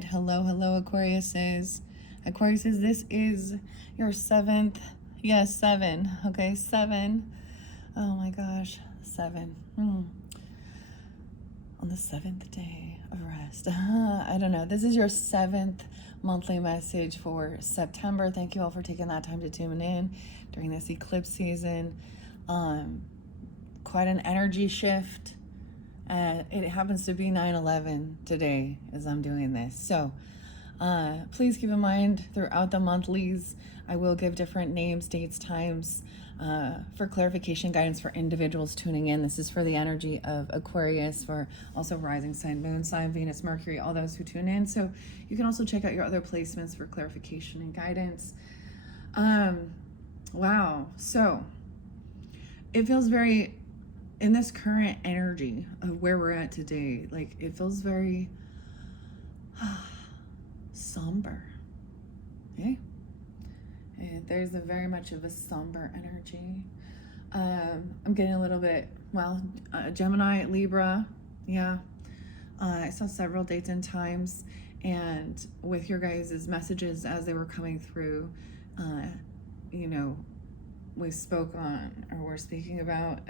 right. Hello, hello, Aquariuses. Aquariuses, this is your seventh. Yes, seven. Okay, seven. Oh my gosh, seven. On the seventh day of rest. I don't know. This is your seventh monthly message for September. Thank you all for taking that time to tune in during this eclipse season. Quite an energy shift. It happens to be 9/11 today as I'm doing this. So please keep in mind throughout the monthlies, I will give different names, dates, times for clarification guidance for individuals tuning in. This is for the energy of Aquarius, for also rising sign, moon sign, Venus, Mercury, all those who tune in. So you can also check out your other placements for clarification and guidance. Wow. So it feels very, in this current energy of where we're at today, like it feels very somber. Okay? And there's a very much of a somber energy. I'm getting a little bit, Gemini, Libra, yeah. I saw several dates and times, and with your guys' messages as they were coming through, we spoke on, or we're speaking about,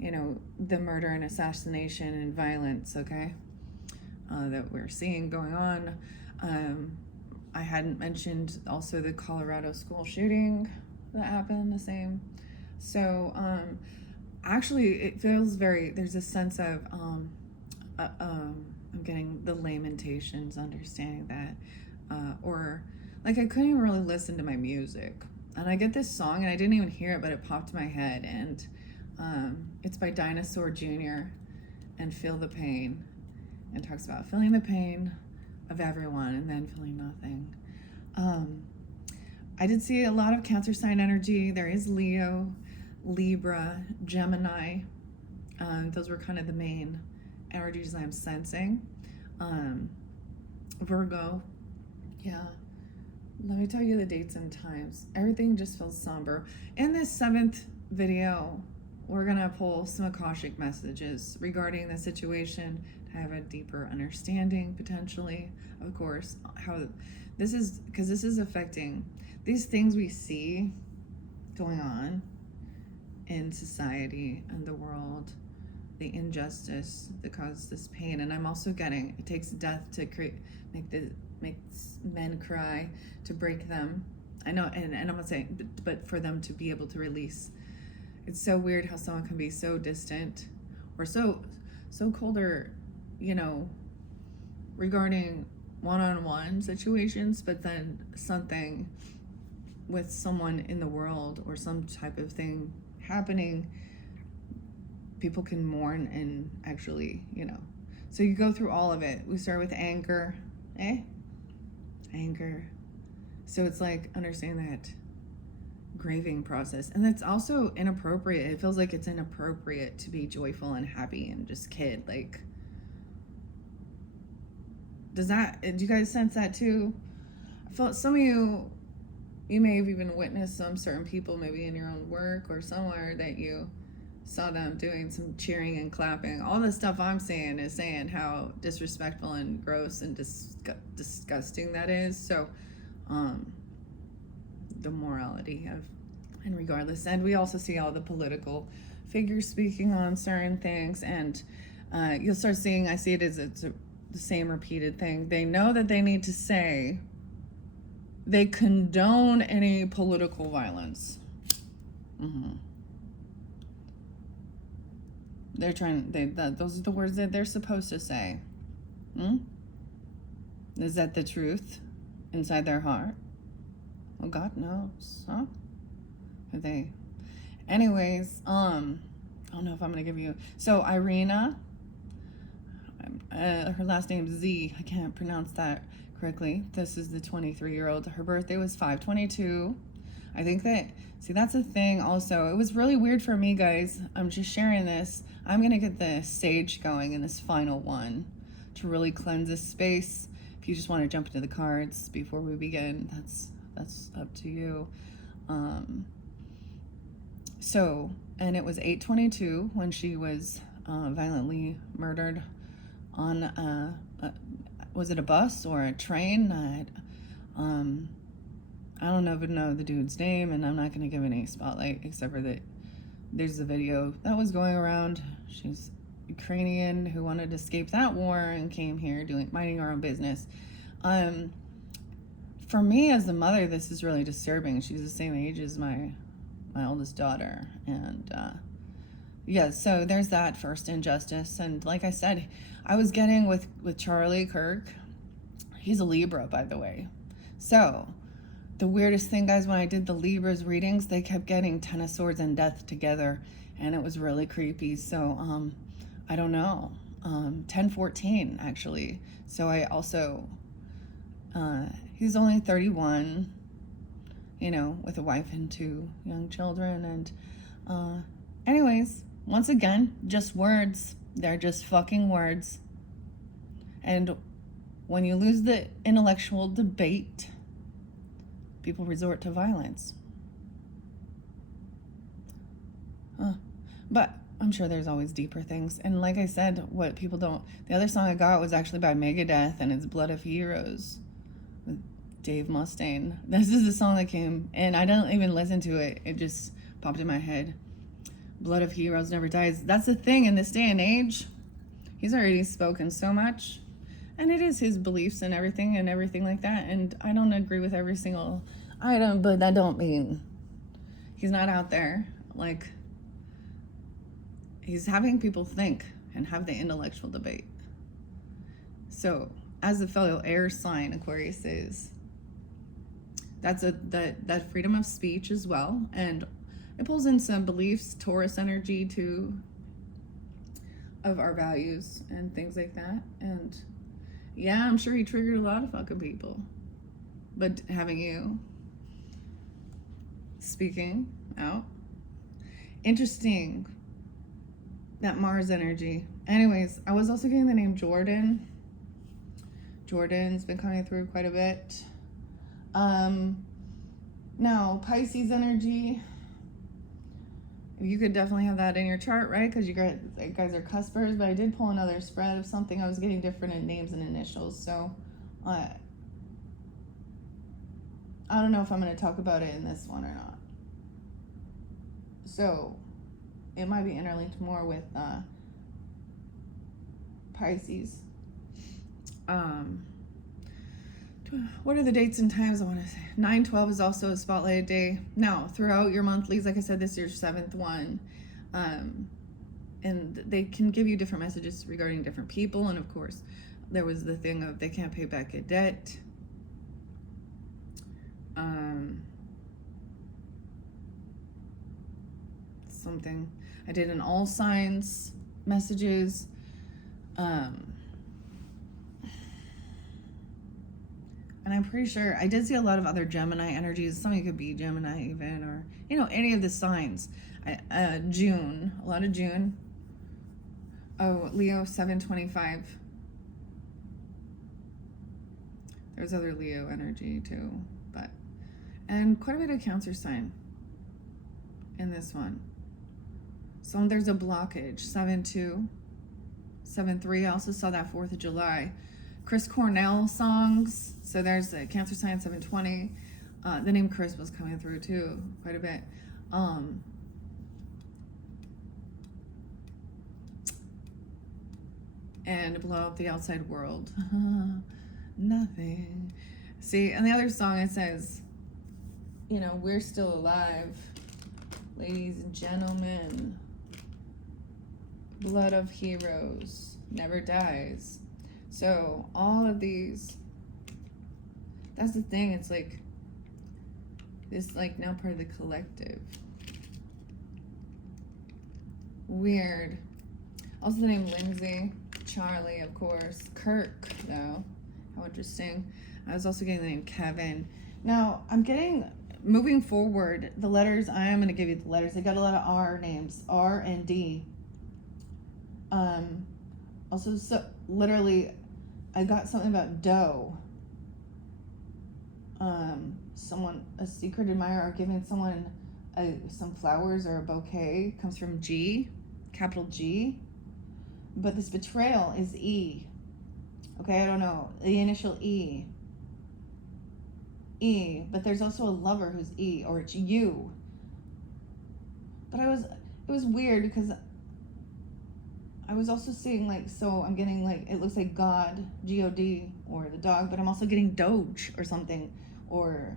the murder and assassination and violence, okay, that we're seeing going on. I hadn't mentioned also the Colorado school shooting that happened, the same. So actually it feels very, there's a sense of I'm getting the lamentations, understanding that, or like I couldn't even really listen to my music, and I get this song and I didn't even hear it, but it popped in my head, and it's by Dinosaur Jr. and Feel the Pain, and talks about feeling the pain of everyone and then feeling nothing. I did see a lot of Cancer sign energy. There is Leo, Libra, Gemini. Those were kind of the main energies I'm sensing. Virgo, yeah. Let me tell you the dates and times. Everything just feels somber. In this seventh video, we're gonna pull some Akashic messages regarding the situation to have a deeper understanding, potentially, of course, how this is, because this is affecting these things we see going on in society and the world, the injustice that causes this pain. And I'm also getting, it takes death to make men cry, to break them. I know, and I'm not saying, but for them to be able to release. It's so weird how someone can be so distant or so colder, regarding one-on-one situations, but then something with someone in the world or some type of thing happening, people can mourn and actually, so you go through all of it. We start with anger, anger. So it's like understanding that grieving process, and it's also inappropriate. It feels like it's inappropriate to be joyful and happy and just kid. Like, do you guys sense that too? I felt some of you may have even witnessed some certain people, maybe in your own work or somewhere, that you saw them doing some cheering and clapping. All the stuff I'm saying is saying how disrespectful and gross and disgusting that is. So the morality of, and regardless, and we also see all the political figures speaking on certain things, and you'll start seeing, I see it as the same repeated thing. They know that they need to say they condone any political violence. They're trying, those are the words that they're supposed to say. Is that the truth inside their heart? Well, God knows, huh? Are they? Anyways, I don't know if I'm gonna give you. So Irina, her last name is Z. I can't pronounce that correctly. This is the 23-year-old. Her birthday was 5/22. I think that's a thing also. It was really weird for me, guys. I'm just sharing this. I'm gonna get the sage going in this final one to really cleanse this space. If you just want to jump into the cards before we begin, that's up to you. So, and it was 8/22 when she was violently murdered on was it a bus or a train? I don't even know the dude's name, and I'm not going to give any spotlight except for that there's a video that was going around. She's Ukrainian who wanted to escape that war and came here minding her own business. For me as a mother, this is really disturbing. She's the same age as my oldest daughter, and yeah, so there's that first injustice. And like I said, I was getting with Charlie Kirk. He's a Libra, by the way. So the weirdest thing, guys, when I did the Libra's readings, they kept getting Ten of Swords and Death together, and it was really creepy. So I don't know, 1014 actually. So I also he's only 31, you know, with a wife and 2 young children. And anyways, once again, just words. They're just fucking words. And when you lose the intellectual debate, people resort to violence. But I'm sure there's always deeper things. And like I said, what people don't... The other song I got was actually by Megadeth, and it's Blood of Heroes with Dave Mustaine. This is the song that came, and I don't even listen to it. It just popped in my head. Blood of Heroes never dies. That's the thing in this day and age. He's already spoken so much. And it is his beliefs and everything like that. And I don't agree with every single item, but that don't mean he's not out there. Like, he's having people think and have the intellectual debate. So, as a fellow air sign, Aquarius is, that's that freedom of speech as well. And it pulls in some beliefs, Taurus energy too, of our values and things like that. And yeah, I'm sure he triggered a lot of fucking people. But having you speaking out, interesting, that Mars energy. Anyways, I was also getting the name Jordan. Jordan's been coming through quite a bit. Now, Pisces energy. You could definitely have that in your chart, right? Because you guys are cuspers, but I did pull another spread of something. I was getting different in names and initials, so I don't know if I'm going to talk about it in this one or not. So it might be interlinked more with Pisces. What are the dates and times I want to say? 9/12 is also a spotlighted day. Now, throughout your monthlies, like I said, this is your 7th one. And they can give you different messages regarding different people. And of course, there was the thing of they can't pay back a debt. Something. I did an all signs messages. And I'm pretty sure I did see a lot of other Gemini energies. Something could be Gemini even, or, you know, any of the signs. June, a lot of June. Oh, Leo 725. There's other Leo energy too, but, and quite a bit of Cancer sign in this one. So there's a blockage, 7-2, 7-3. I also saw that 4th of July. Chris Cornell songs. So there's a Cancer sign, 720. The name Chris was coming through too, quite a bit. And blow up the outside world. Nothing. See, and the other song it says, you know, we're still alive, ladies and gentlemen. Blood of Heroes never dies. So all of these, that's the thing, it's like this, like, now part of the collective. Weird. Also the name Lindsay, Charlie, of course, Kirk, though, how interesting. I was also getting the name Kevin. Now I'm getting, moving forward, the letters, I am going to give you the letters. I got a lot of R names, R and D. Also, so literally, I got something about dough. Someone, a secret admirer, or giving someone some flowers or a bouquet comes from G, capital G. But this betrayal is E. Okay, I don't know. The initial E. E, but there's also a lover who's E, or it's you. But it was weird because I was also seeing like, so I'm getting like, it looks like God, G-O-D, or the dog, but I'm also getting Doge or something, or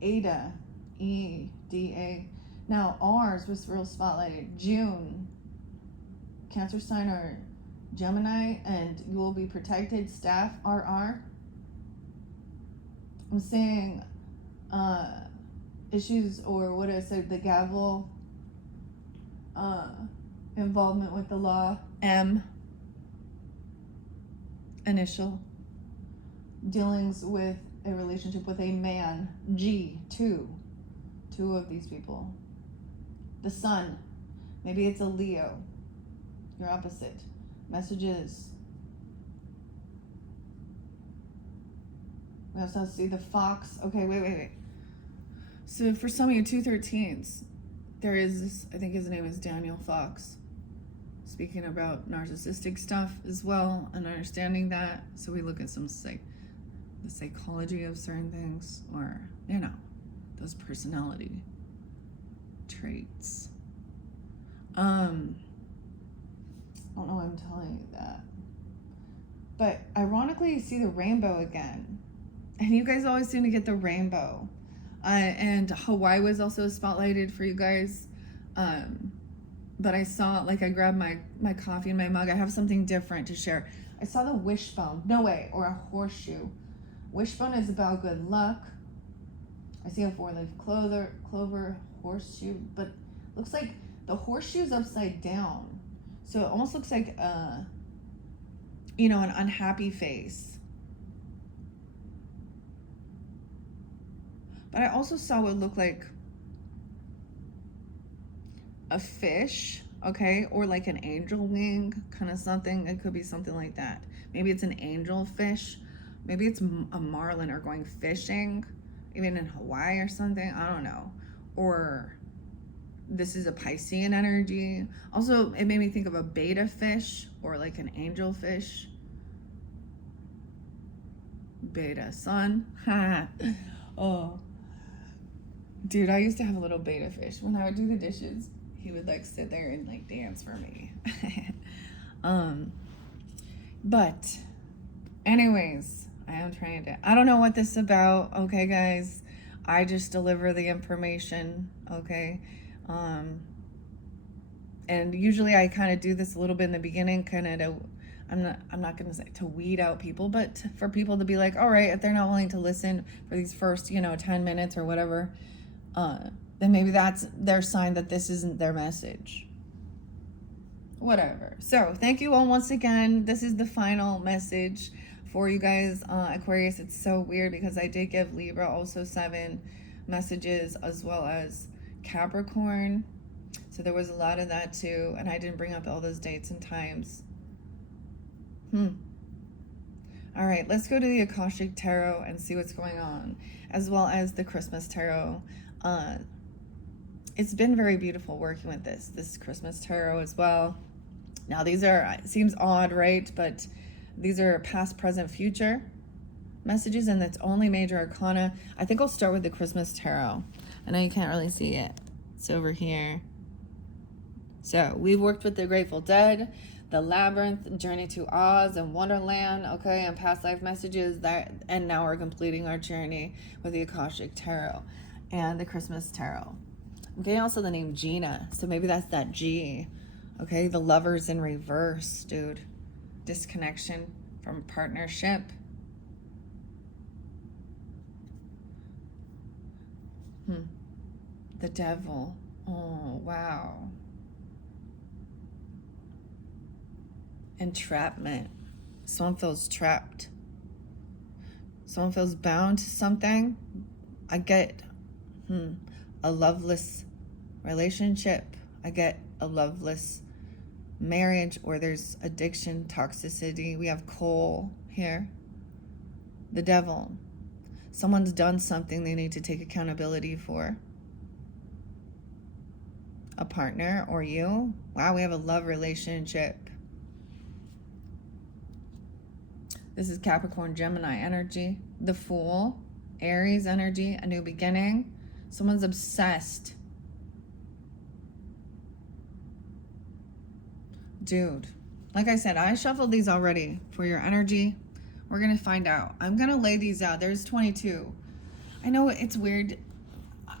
Ada, E-D-A. Now ours was real spotlighted. June, Cancer sign or Gemini, and you will be protected. Staff, RR. I'm saying issues, or what I said, the gavel, involvement with the law, M, initial, dealings with a relationship with a man, G, two of these people. The sun, maybe it's a Leo, your opposite. Messages. We also see the fox. Okay, wait. So for some of you 213s, there is this, I think his name is Daniel Fox, speaking about narcissistic stuff as well and understanding that. So we look at some the psychology of certain things, or, you know, those personality traits. I don't know why I'm telling you that. But ironically, you see the rainbow again. And you guys always seem to get the rainbow. And Hawaii was also spotlighted for you guys. But I saw, like, I grabbed my coffee and my mug. I have something different to share. I saw the wishbone. No way. Or a horseshoe. Wishbone is about good luck. I see a 4-leaf clover, horseshoe. But looks like the horseshoe's upside down. So it almost looks like, you know, an unhappy face. But I also saw what looked like a fish, okay? Or like an angel wing, kind of something. It could be something like that. Maybe it's an angel fish. Maybe it's a marlin, or going fishing, even in Hawaii or something. I don't know. Or this is a Piscean energy. Also, it made me think of a beta fish, or like an angel fish. Beta sun. Oh. Dude, I used to have a little beta fish. When I would do the dishes, he would like sit there and like dance for me. But anyways, I am trying to, I don't know what this is about, okay guys? I just deliver the information, okay? And usually I kind of do this a little bit in the beginning, kind of to, I'm not gonna say to weed out people, but for people to be like, all right, if they're not willing to listen for these first, 10 minutes or whatever, then maybe that's their sign that this isn't their message. Whatever. So thank you all once again. This is the final message for you guys, Aquarius. It's so weird because I did give Libra also 7 messages, as well as Capricorn. So there was a lot of that too, and I didn't bring up all those dates and times. All right, let's go to the Akashic Tarot and see what's going on, as well as the Christmas Tarot. It's been very beautiful working with this Christmas Tarot as well. Now these are, it seems odd, right? But these are past, present, future messages, and that's only major arcana. I think I'll start with the Christmas Tarot. I know you can't really see it. It's over here. So we've worked with the Grateful Dead, the Labyrinth, Journey to Oz, and Wonderland, okay, and past life messages, and now we're completing our journey with the Akashic Tarot and the Christmas Tarot. I'm getting also the name Gina, so maybe that's that G, okay? The Lovers in reverse, dude. Disconnection from partnership. The Devil. Oh, wow. Entrapment. Someone feels trapped. Someone feels bound to something. I get a loveless relationship. I get a loveless marriage, or there's addiction, toxicity. We have coal here. The Devil. Someone's done something they need to take accountability for. a partner or you. Wow, we have a love relationship. This is Capricorn, Gemini energy. The Fool, Aries energy, a new beginning. Someone's obsessed. Dude, like I said, I shuffled these already for your energy. We're going to find out. I'm going to lay these out. There's 22. I know it's weird.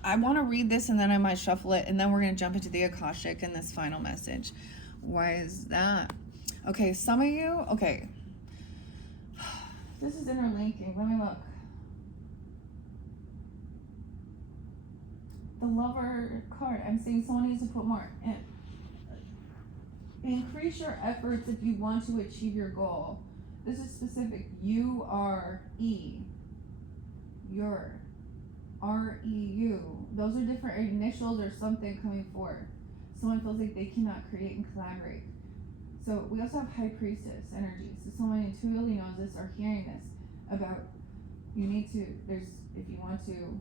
I want to read this and then I might shuffle it and then we're going to jump into the Akashic and this final message. Why is that? Okay, some of you, okay. This is interlinking. Let me look. The Lover card. I'm saying someone needs to put more in. Increase your efforts if you want to achieve your goal. This is specific. U-R-E. Your. R-E-U. Those are different initials or something coming forth. Someone feels like they cannot create and collaborate. So we also have High Priestess energy. So someone intuitively knows this or hearing this about you need to, there's, if you want to,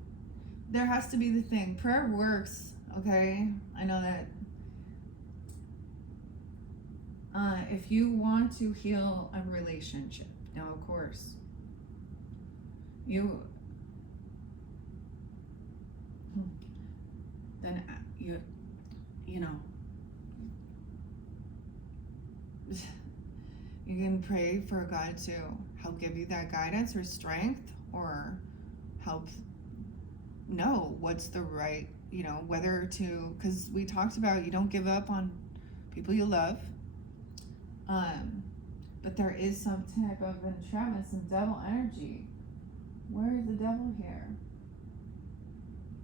there has to be the thing. Prayer works, okay? I know that. If you want to heal a relationship, now of course, then you know, you can pray for God to help give you that guidance or strength or help know what's the right, you know, whether to, because we talked about you don't give up on people you love. But there is some type of entrapment, some devil energy. Where is the devil here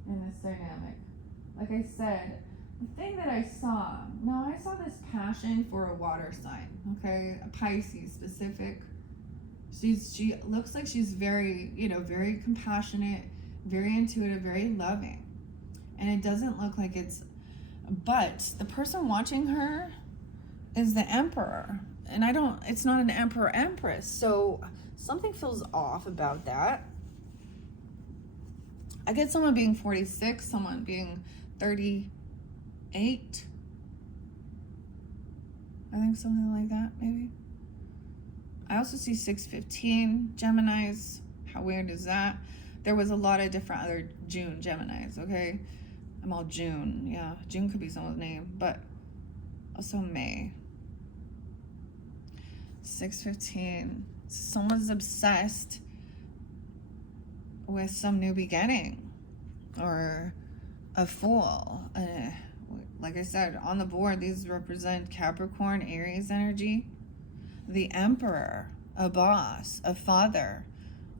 in this dynamic? Like I said, the thing that I saw this passion for a water sign, okay? A Pisces specific. She looks like she's very, you know, very compassionate, very intuitive, very loving. And it doesn't look like but the person watching her is the Emperor. And it's not an Emperor Empress. So something feels off about that. I get someone being 46, someone being 38. I think something like that, maybe. I also see 615 Geminis. How weird is that? There was a lot of different other June Geminis, okay? I'm all June. Yeah, June could be someone's name, but also May. 615. Someone's obsessed with some new beginning or a Fool. Like I said, on the board, these represent Capricorn, Aries energy. The Emperor, a boss, a father,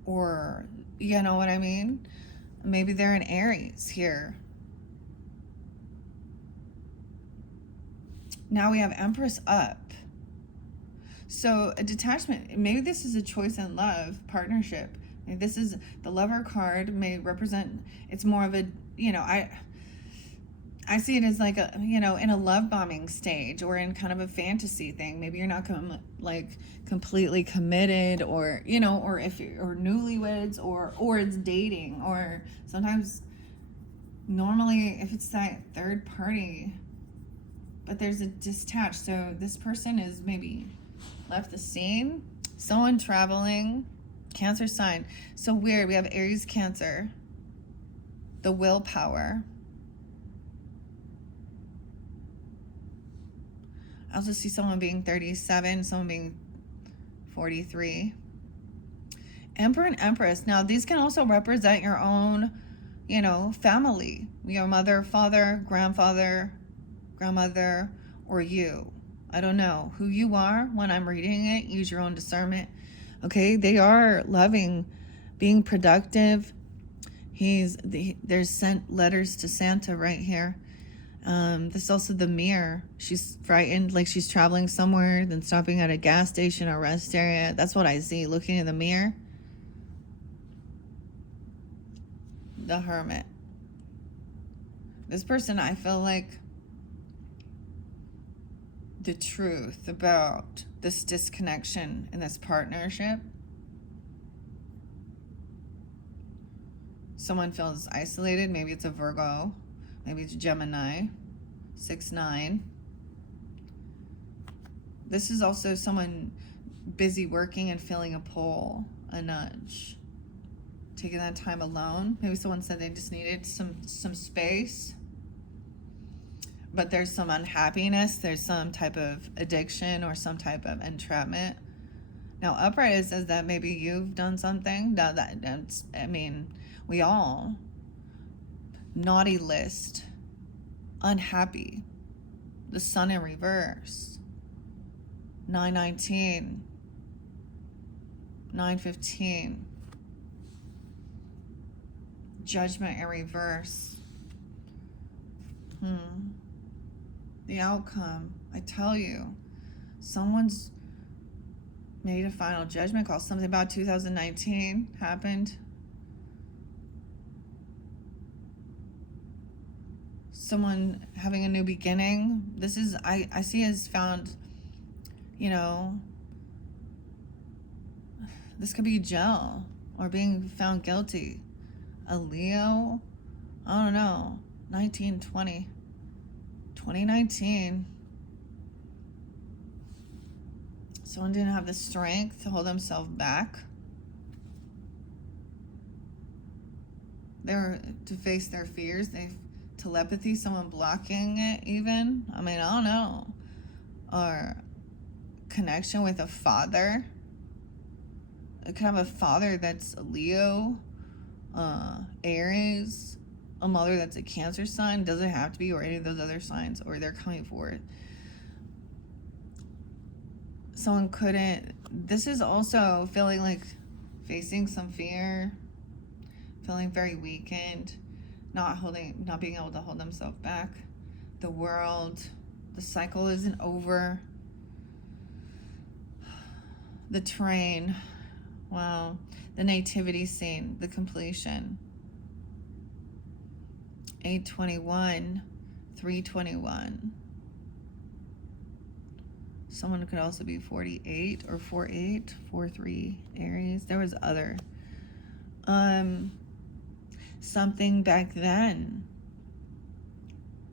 or you know what I mean? Maybe they're an Aries here. Now we have Empress up. So a detachment, maybe this is a choice in love, partnership. Maybe this is the Lover card may represent, it's more of a, you know, I see it as like a, you know, in a love bombing stage or in kind of a fantasy thing. Maybe you're not completely committed or, you know, or if you're newlyweds or it's dating or sometimes normally if it's that third party, but there's a detached. So this person is maybe left the scene. Someone traveling, Cancer sign. So weird. We have Aries, Cancer, the willpower. I also see someone being 37, someone being 43. Emperor and Empress. Now, these can also represent your own, you know, family. Your mother, father, grandfather, grandmother, or you. I don't know who you are when I'm reading it. Use your own discernment. Okay, they are loving, being productive. There's sent letters to Santa right here. This is also the Mirror. She's frightened, like she's traveling somewhere, then stopping at a gas station or rest area. That's what I see, looking in the mirror. The Hermit. This person, I feel like the truth about this disconnection in this partnership. Someone feels isolated. Maybe it's a Virgo. Maybe it's Gemini. 6-9. This is also someone busy working and feeling a pull, a nudge. Taking that time alone. Maybe someone said they just needed some space. But there's some unhappiness. There's some type of addiction or some type of entrapment. Now, upright says that maybe you've done something. That's, I mean, we all. Naughty list. Unhappy. The sun in reverse. 9:19. 9:15. Judgment in reverse. The outcome. I tell you, someone's made a final judgment call. Something about 2019 happened. Someone having a new beginning. This is, I see as found, you know, this could be jail or being found guilty. A Leo, I don't know, 1920, 2019. Someone didn't have the strength to hold themselves back. They're to face their fears. Telepathy, someone blocking it even. I mean, I don't know. Or connection with a father. It could have a father that's a Leo, Aries, a mother that's a Cancer sign. Doesn't have to be, or any of those other signs, or they're coming for it. Someone couldn't. This is also feeling like facing some fear, feeling very weakened, not being able to hold themselves back. The world, the cycle isn't over. The train, wow. The nativity scene, the completion. 8:21, 3:21. Someone could also be 48 or 48, 43 Aries. There was other. Something back then,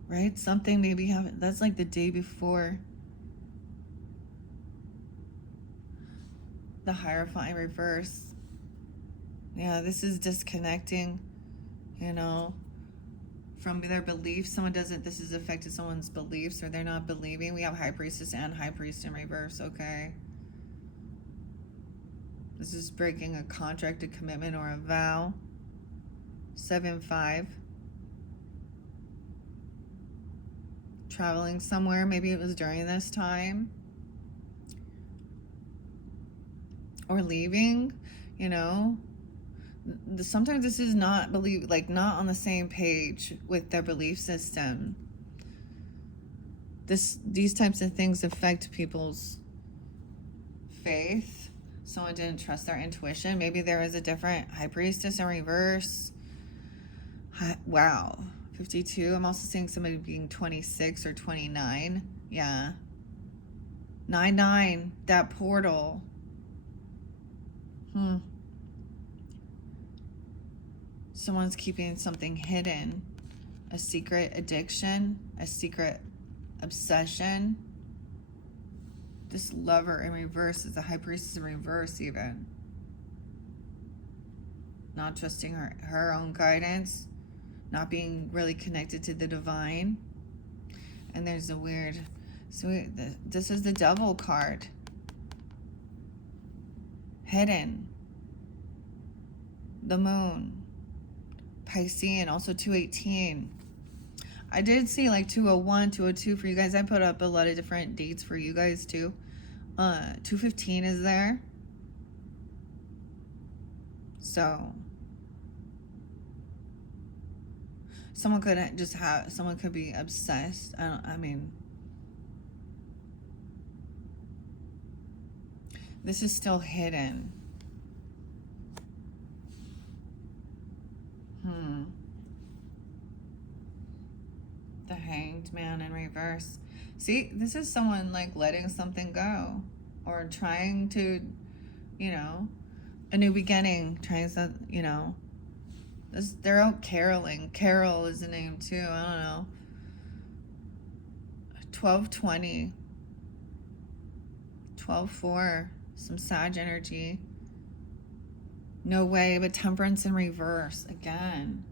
right? Something maybe happened. That's like the day before. The Hierophant in reverse. Yeah, this is disconnecting, you know, from their beliefs. This has affected someone's beliefs, or they're not believing. We have High Priestess and High Priest in reverse, okay? This is breaking a contract, a commitment, or a vow. 7-5. Traveling somewhere, maybe it was during this time. Or leaving, you know. Sometimes this is not not on the same page with their belief system. These types of things affect people's faith. Someone didn't trust their intuition. Maybe there was a different High Priestess in reverse. Wow. 52. I'm also seeing somebody being 26 or 29. Yeah. 9-9. That portal. Someone's keeping something hidden. A secret addiction. A secret obsession. This Lover in reverse is the High Priestess in reverse even. Not trusting her own guidance. Not being really connected to the divine. And there's a weird... So this is the Devil card. Hidden. The Moon. Piscean, also 218. I did see like 201, 202 for you guys. I put up a lot of different dates for you guys too. 215 is there. So someone could be obsessed. This is still hidden. The Hanged Man in reverse. See, this is someone like letting something go, or trying to, you know, a new beginning, trying to, you know, they're out caroling. Carol is the name too. I don't know. 1220. 12-4. Some Sag energy. No way, but Temperance in reverse again.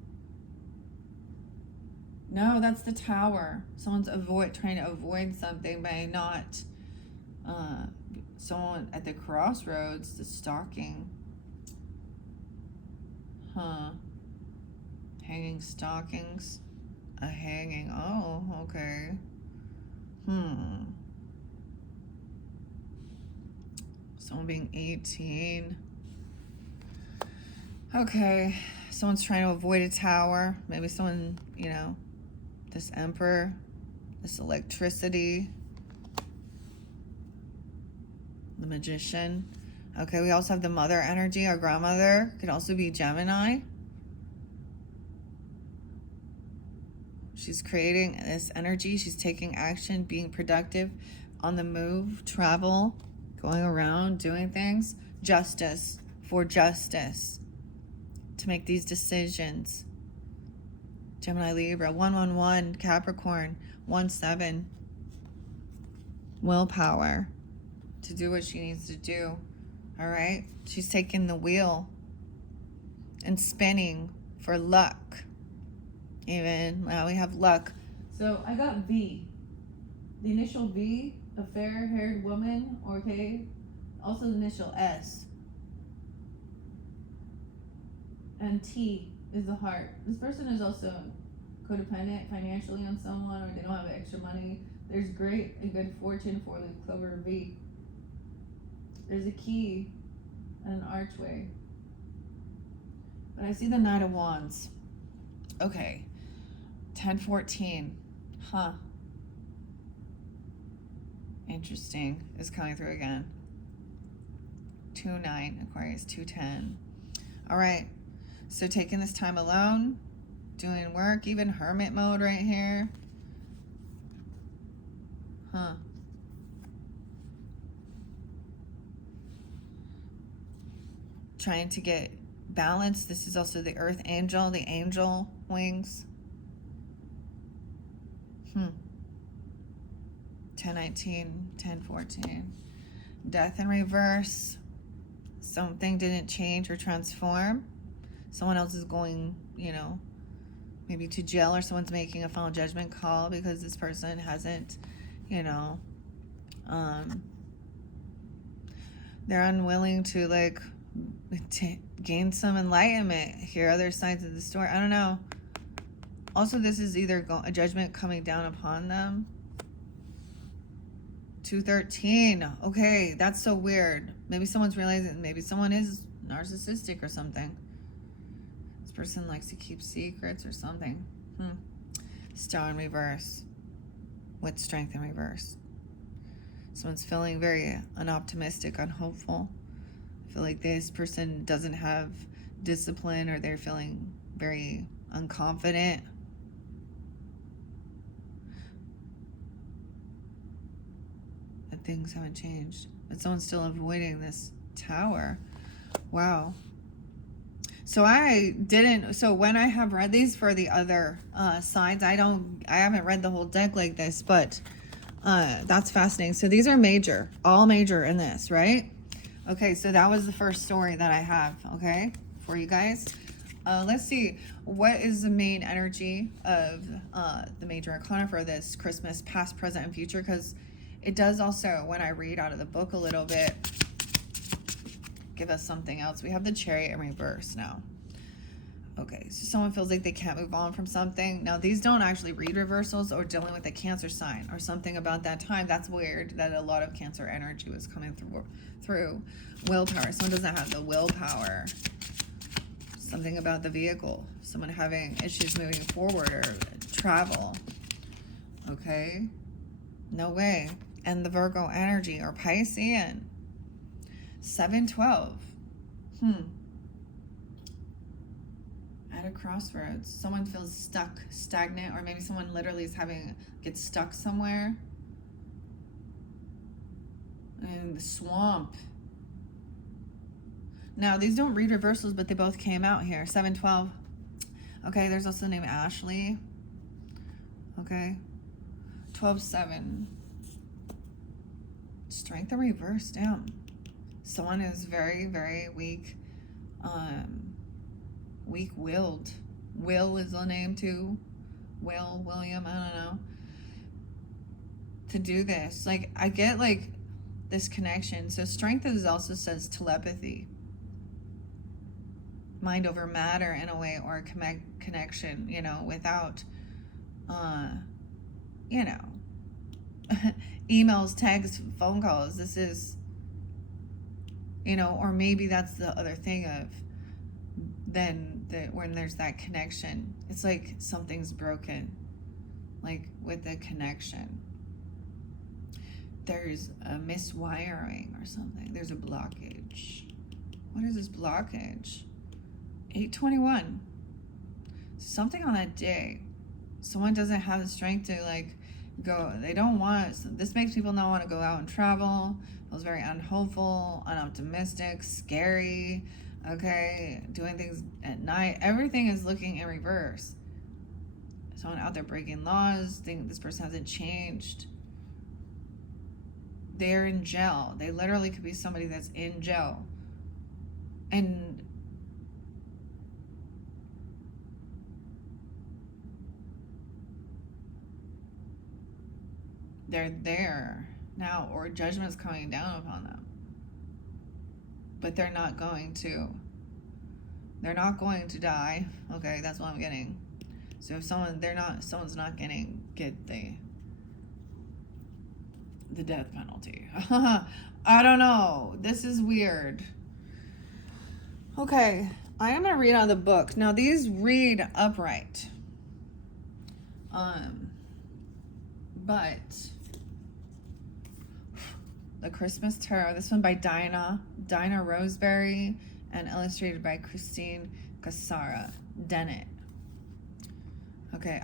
No, that's the Tower. Someone's trying to avoid something by not. Someone at the crossroads, the stalking. Huh. Hanging stockings. A hanging. Oh, okay. Someone being 18. Okay. Someone's trying to avoid a tower. Maybe someone, you know, this Emperor, this electricity, the Magician. Okay, we also have the Mother energy. Our grandmother could also be Gemini. She's creating this energy. She's taking action, being productive, on the move, travel, going around, doing things. Justice, for justice, to make these decisions. Gemini, Libra, 111, Capricorn, 17. Willpower to do what she needs to do. All right? She's taking the wheel and spinning for luck. Even now we have luck. So I got V. The initial V, a fair-haired woman, okay? Also the initial S. And T is the heart. This person is also codependent financially on someone, or they don't have extra money. There's great and good fortune, 4-leaf clover, V. There's a key and an archway. But I see the Knight of Wands. Okay. 1014. Huh. Interesting. Is coming through again. 2-9. Aquarius 2-10. All right. So taking this time alone, doing work, even hermit mode right here. Huh. Trying to get balance. This is also the Earth Angel, the angel wings. 1019, 1014. Death in reverse. Something didn't change or transform. Someone else is going, you know, maybe to jail, or someone's making a final judgment call because this person hasn't, you know, they're unwilling to, like, gain some enlightenment, hear other sides of the story. I don't know. Also, this is either a judgment coming down upon them. 213. Okay, that's so weird. Maybe someone's realizing maybe someone is narcissistic or something. This person likes to keep secrets or something. Star in reverse. With strength in reverse. Someone's feeling very unoptimistic, unhopeful. I feel like this person doesn't have discipline, or they're feeling very unconfident. That things haven't changed. But someone's still avoiding this tower. Wow. So when I have read these for the other sides, I haven't read the whole deck like this, but that's fascinating. So these are major, all major in this, right? Okay, so that was the first story that I have, okay, for you guys. Let's see, what is the main energy of the major arcana for this Christmas, past, present, and future? Because it does also, when I read out of the book a little bit, give us something else. We have the Chariot in reverse now. Okay, so someone feels like they can't move on from something. Now, these don't actually read reversals or dealing with a Cancer sign or something about that time. That's weird that a lot of Cancer energy was coming through. Willpower. Someone doesn't have the willpower. Something about the vehicle. Someone having issues moving forward or travel. Okay. No way. And the Virgo energy or Piscean. 712. At a crossroads. Someone feels stuck, stagnant, or maybe someone literally is gets stuck somewhere. And the swamp. Now, these don't read reversals, but they both came out here. 712. Okay, there's also the name Ashley. Okay. 12-7. Strength in reverse, down. Someone is very, very weak. Weak-willed. Will is the name too. William, I don't know. To do this. Like, I get, like, this connection. So strength is also says telepathy. Mind over matter in a way, or a connection, you know, without, you know, emails, texts, phone calls. This is, you know, or maybe that's the other thing of then when there's that connection, it's like something's broken, like with the connection. There's a miswiring or something. There's a blockage. What is this blockage? 821. Something on that day. Someone doesn't have the strength to like go. They don't want. This makes people not want to go out and travel. Feels very unhopeful, unoptimistic, scary. Okay, doing things at night. Everything is looking in reverse. Someone out there breaking laws. Think this person hasn't changed. They're in jail. They literally could be somebody that's in jail. And they're there now, or judgment's coming down upon them. But they're not going to die. Okay, that's what I'm getting. So if someone's not getting the death penalty. I don't know. This is weird. Okay, I am gonna read out of the book. Now these read upright. But the Christmas Tarot, this one by Dinah Roseberry, and illustrated by Christine Cassara Dennett. Okay,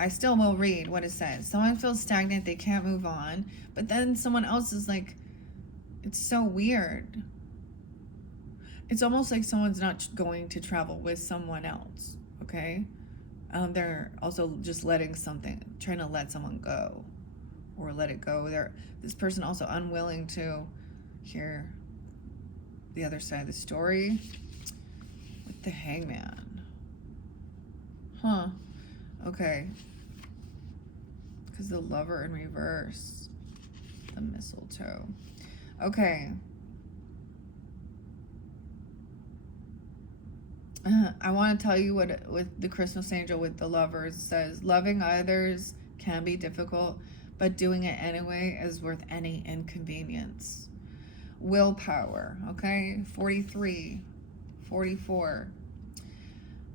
I still will read what it says. Someone feels stagnant, they can't move on, but then someone else is like, it's so weird. It's almost like someone's not going to travel with someone else, okay? They're also just trying to let someone go, or let it go. This person also unwilling to hear the other side of the story with the Hangman. Okay. Because the Lover in reverse. The Mistletoe. Okay. I want to tell you what with the Christmas Angel with the Lovers says. Loving others can be difficult, but doing it anyway is worth any inconvenience. Willpower, okay? 43, 44.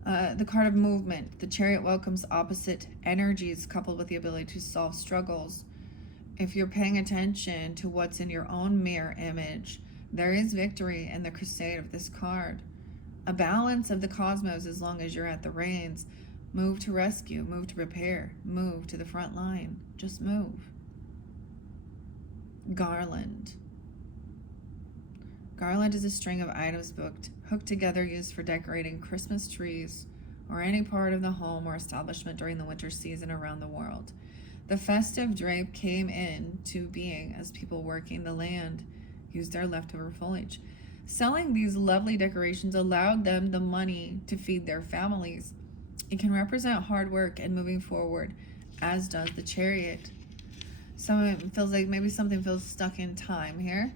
The card of movement. The Chariot welcomes opposite energies coupled with the ability to solve struggles. If you're paying attention to what's in your own mirror image, there is victory in the crusade of this card. A balance of the cosmos as long as you're at the reins. Move to rescue, move to prepare, move to the front line. Just move. Garland. Garland is a string of items hooked together used for decorating Christmas trees or any part of the home or establishment during the winter season around the world. The festive drape came into being as people working the land used their leftover foliage. Selling these lovely decorations allowed them the money to feed their families. It can represent hard work and moving forward, as does the Chariot. So it feels like maybe something feels stuck in time here.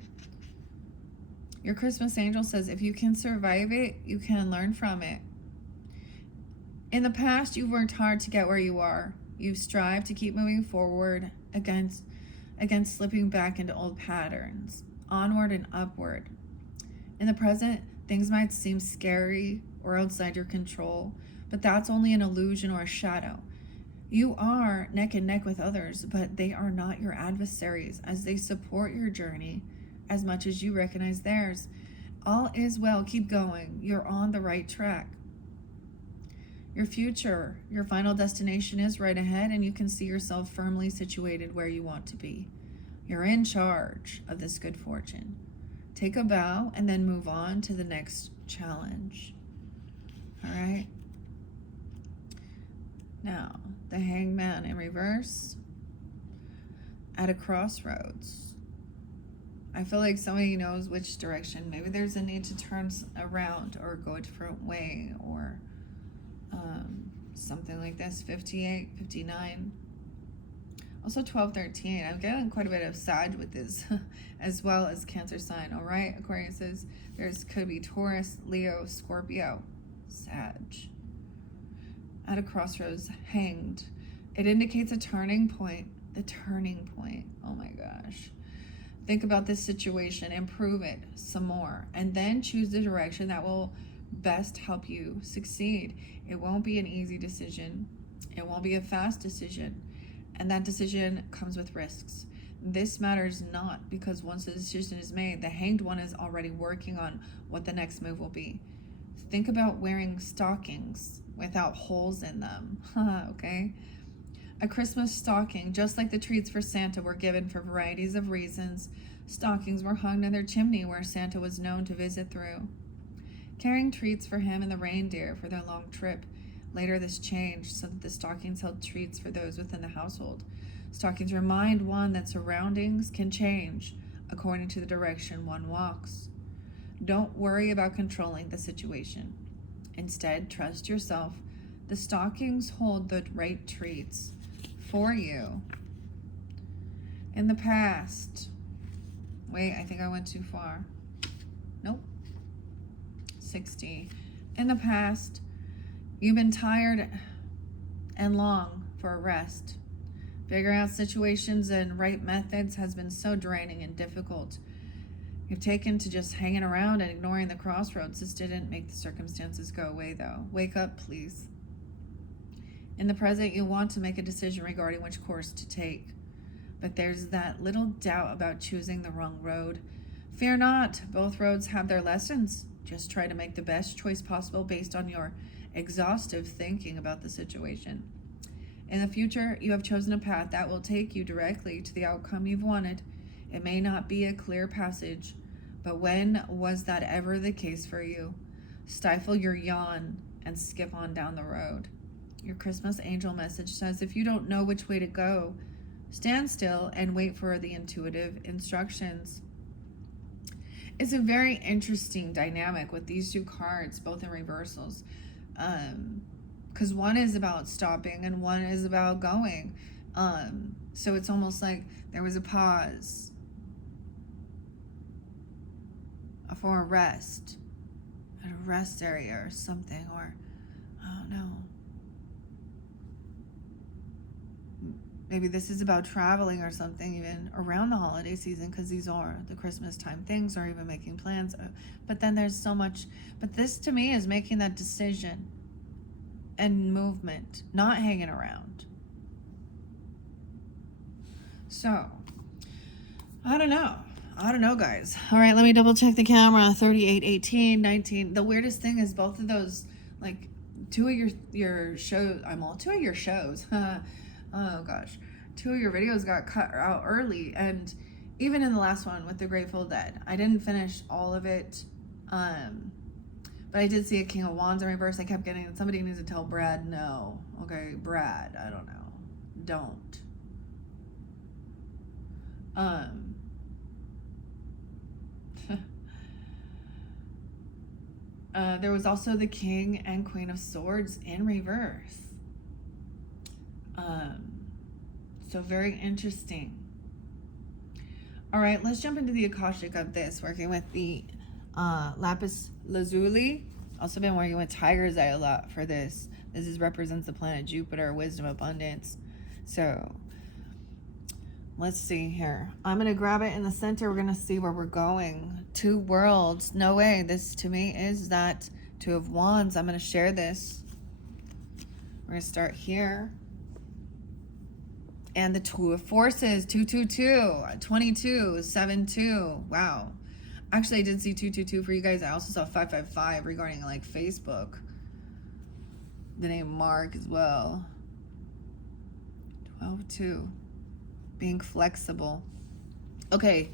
Your Christmas Angel says, if you can survive it, you can learn from it. In the past, you've worked hard to get where you are. You've strived to keep moving forward against slipping back into old patterns, onward and upward. In the present, things might seem scary or outside your control, but that's only an illusion or a shadow. You are neck and neck with others, but they are not your adversaries, as they support your journey as much as you recognize theirs. All is well, keep going. You're on the right track. Your future, your final destination is right ahead, and you can see yourself firmly situated where you want to be. You're in charge of this good fortune. Take a bow and then move on to the next challenge. All right. Now, the Hangman in reverse. at a crossroads. I feel like somebody knows which direction. Maybe there's a need to turn around or go a different way, or something like this. 58, 59. Also 12, 13. I'm getting quite a bit of Sag with this, as well as Cancer sign. All right, Aquarius, could be Taurus, Leo, Scorpio, Sag. At a crossroads, hanged. It indicates a turning point. The turning point. Oh my gosh. Think about this situation, improve it some more, and then choose the direction that will best help you succeed. It won't be an easy decision. It won't be a fast decision. And that decision comes with risks. This matters not, because once the decision is made, the hanged one is already working on what the next move will be. Think about wearing stockings without holes in them. Okay? A Christmas stocking, just like the treats for Santa were given for varieties of reasons, stockings were hung in their chimney where Santa was known to visit through, carrying treats for him and the reindeer for their long trip. Later this changed so that the stockings held treats for those within the household. Stockings remind one that surroundings can change according to the direction one walks. Don't worry about controlling the situation. Instead, trust yourself. The stockings hold the right treats for you. In the past, wait, I think I went too far. Nope. 60. In the past, you've been tired and long for a rest. Figuring out situations and right methods has been so draining and difficult. You've taken to just hanging around and ignoring the crossroads. This didn't make the circumstances go away, though. Wake up, please. In the present, you want to make a decision regarding which course to take, but there's that little doubt about choosing the wrong road. Fear not, both roads have their lessons. Just try to make the best choice possible based on your exhaustive thinking about the situation. In the future, you have chosen a path that will take you directly to the outcome you've wanted. It may not be a clear passage, but when was that ever the case for you? Stifle your yawn and skip on down the road. Your Christmas angel message says if you don't know which way to go, stand still and wait for the intuitive instructions. It's a very interesting dynamic with these two cards, both in reversals. Because one is about stopping and one is about going. So it's almost like there was a pause for a rest at a rest area or something, or I don't know. Maybe this is about traveling or something, even around the holiday season, because these are the Christmas time things, or even making plans. But then there's so much. But this to me is making that decision and movement, not hanging around. So, I don't know, guys. All right, let me double check the camera. 38, 18, 19. The weirdest thing is both of those, like, two of your shows. Two of your shows. Oh gosh, two of your videos got cut out early, and even in the last one with the Grateful Dead, I didn't finish all of it. But I did see a King of Wands in reverse. I kept getting, somebody needs to tell Brad no. Okay, Brad, I don't know. Don't. There was also the King and Queen of Swords in reverse. So very interesting. All right, let's jump into the Akashic of this, working with the lapis lazuli. Also been working with tiger's eye a lot for this. Represents the planet Jupiter, wisdom, abundance. So let's see here. I'm gonna grab it in the center. We're gonna see where we're going. Two worlds. No way. This to me is that Two of Wands. I'm gonna share this. We're gonna start here. And the Two of Forces, 222, 22, 72. Wow. Actually, I did see 222 for you guys. I also saw 555 regarding like Facebook. The name Mark as well. 12-2. Being flexible. Okay,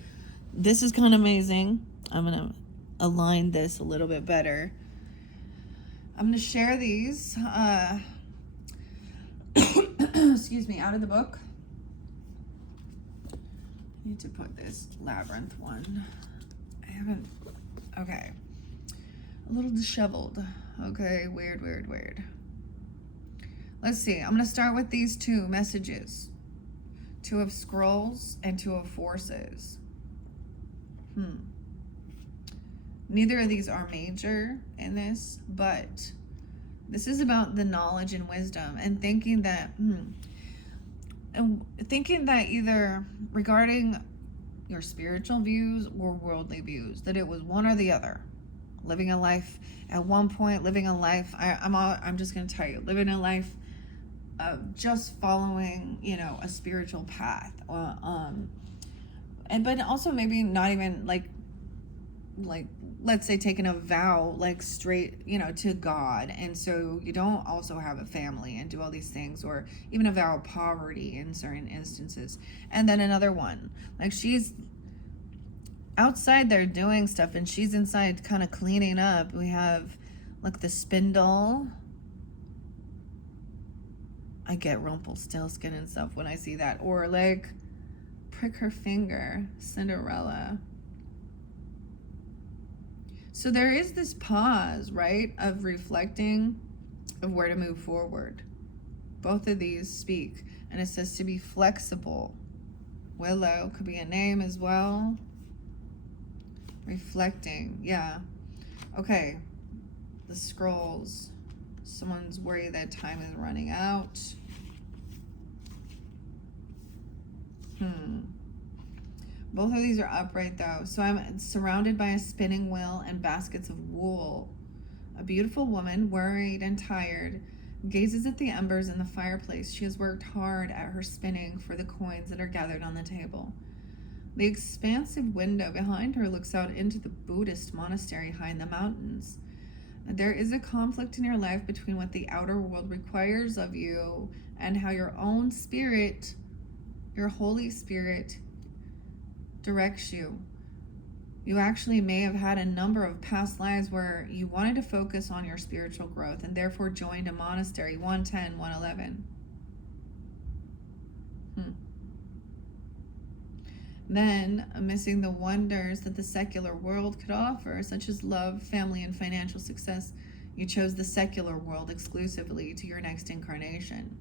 this is kind of amazing. I'm going to align this a little bit better. I'm going to share these. Excuse me, out of the book. need to put this labyrinth one. I haven't, okay. A little disheveled. Okay, weird, weird, weird. Let's see, I'm gonna start with these two messages. Two of Scrolls and Two of Forces. Neither of these are major in this, but this is about the knowledge and wisdom and thinking that, either regarding your spiritual views or worldly views, that it was one or the other. Living a life, at one point, living a life, I'm just going to tell you, living a life of just following, a spiritual path. But also maybe not even like let's say taking a vow like straight to God, and so you don't also have a family and do all these things, or even a vow of poverty in certain instances. And then another one, like she's outside there doing stuff and she's inside kind of cleaning up. We have like the spindle. I get Rumpelstiltskin and stuff when I see that, or like prick her finger, Cinderella. So there is this pause, right, of reflecting of where to move forward. Both of these speak, and it says to be flexible. Willow could be a name as well. Reflecting, yeah. Okay, the Scrolls. Someone's worried that time is running out. Both of these are upright though. So I'm surrounded by a spinning wheel and baskets of wool. A beautiful woman, worried and tired, gazes at the embers in the fireplace. She has worked hard at her spinning for the coins that are gathered on the table. The expansive window behind her looks out into the Buddhist monastery high in the mountains. There is a conflict in your life between what the outer world requires of you and how your own spirit, your Holy Spirit, directs you. You actually may have had a number of past lives where you wanted to focus on your spiritual growth and therefore joined a monastery. 110, 111. Then, missing the wonders that the secular world could offer, such as love, family, and financial success, you chose the secular world exclusively to your next incarnation.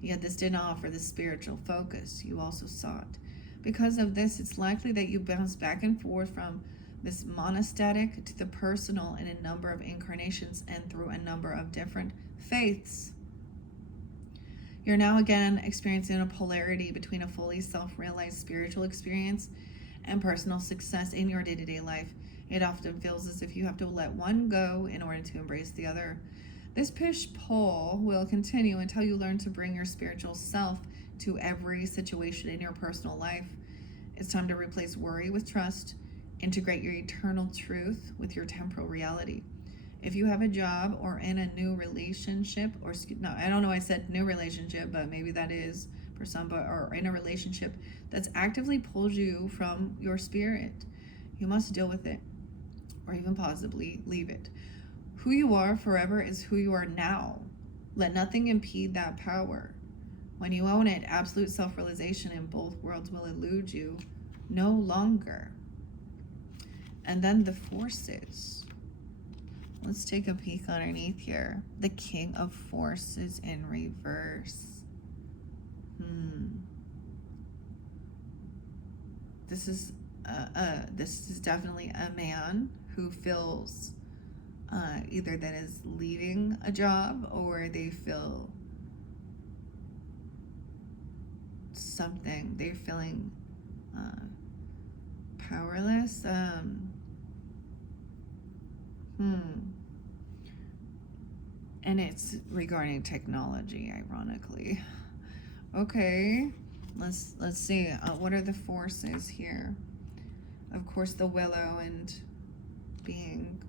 Yet this didn't offer the spiritual focus you also sought. Because of this, it's likely that you bounce back and forth from this monastic to the personal in a number of incarnations and through a number of different faiths. You're now again experiencing a polarity between a fully self-realized spiritual experience and personal success in your day-to-day life. It often feels as if you have to let one go in order to embrace the other. This push-pull will continue until you learn to bring your spiritual self to every situation in your personal life. It's time to replace worry with trust, integrate your eternal truth with your temporal reality. If you have a job or in a new relationship, I don't know, I said new relationship, but maybe that is for some, or in a relationship that's actively pulls you from your spirit, you must deal with it, or even possibly leave it. Who you are forever is who you are now. Let nothing impede that power. When you own it, absolute self-realization in both worlds will elude you no longer. And then the forces. Let's take a peek underneath here. The King of Forces in reverse. This is definitely a man who feels either that is leaving a job, or they feel something. They're feeling powerless. And it's regarding technology, ironically. Okay, let's see. What are the forces here? Of course, the willow and being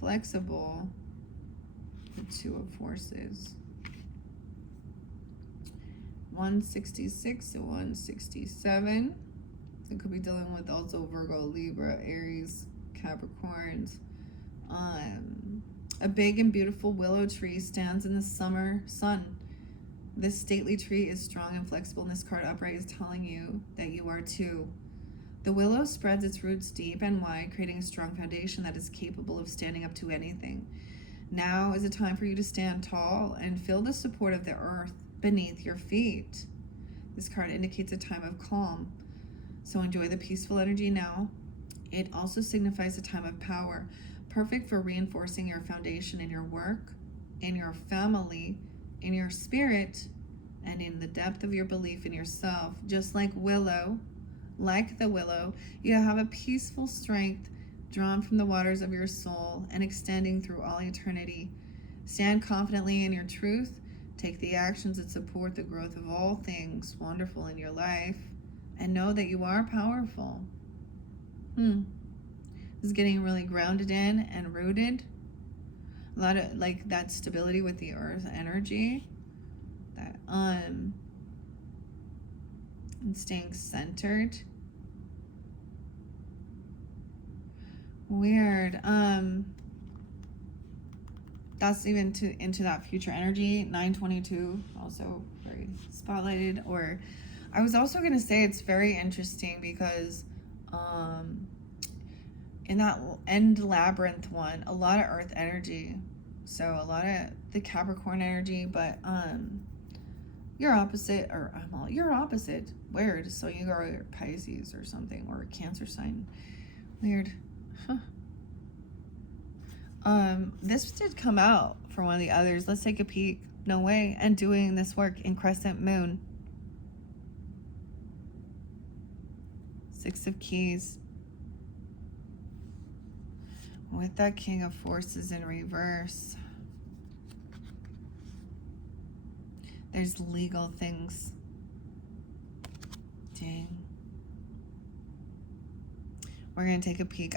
flexible. The Two of Forces. 166 to 167. It could be dealing with also Virgo, Libra, Aries, Capricorns. A big and beautiful willow tree stands in the summer sun. This stately tree is strong and flexible, and this card upright is telling you that you are too. The willow spreads its roots deep and wide, creating a strong foundation that is capable of standing up to anything. Now is a time for you to stand tall and feel the support of the earth beneath your feet. This card indicates a time of calm, so enjoy the peaceful energy now. It also signifies a time of power, perfect for reinforcing your foundation in your work, in your family, in your spirit, and in the depth of your belief in yourself. Just like the willow, you have a peaceful strength drawn from the waters of your soul and extending through all eternity. Stand confidently in your truth. Take the actions that support the growth of all things wonderful in your life, and know that you are powerful. This is getting really grounded in and rooted. A lot of like that stability with the earth energy. That and staying centered. Weird. That's even into that future energy. 922, also very spotlighted. Or I was also gonna say it's very interesting because in that end labyrinth one, a lot of earth energy. So a lot of the Capricorn energy, but you're opposite, or you're opposite. Weird. So you are Pisces or something, or a Cancer sign. Weird. Huh. This did come out for one of the others. Let's take a peek. No way. And doing this work in Crescent Moon. 6 of Keys. With that King of Forces in reverse. There's legal things. Dang. We're going to take a peek.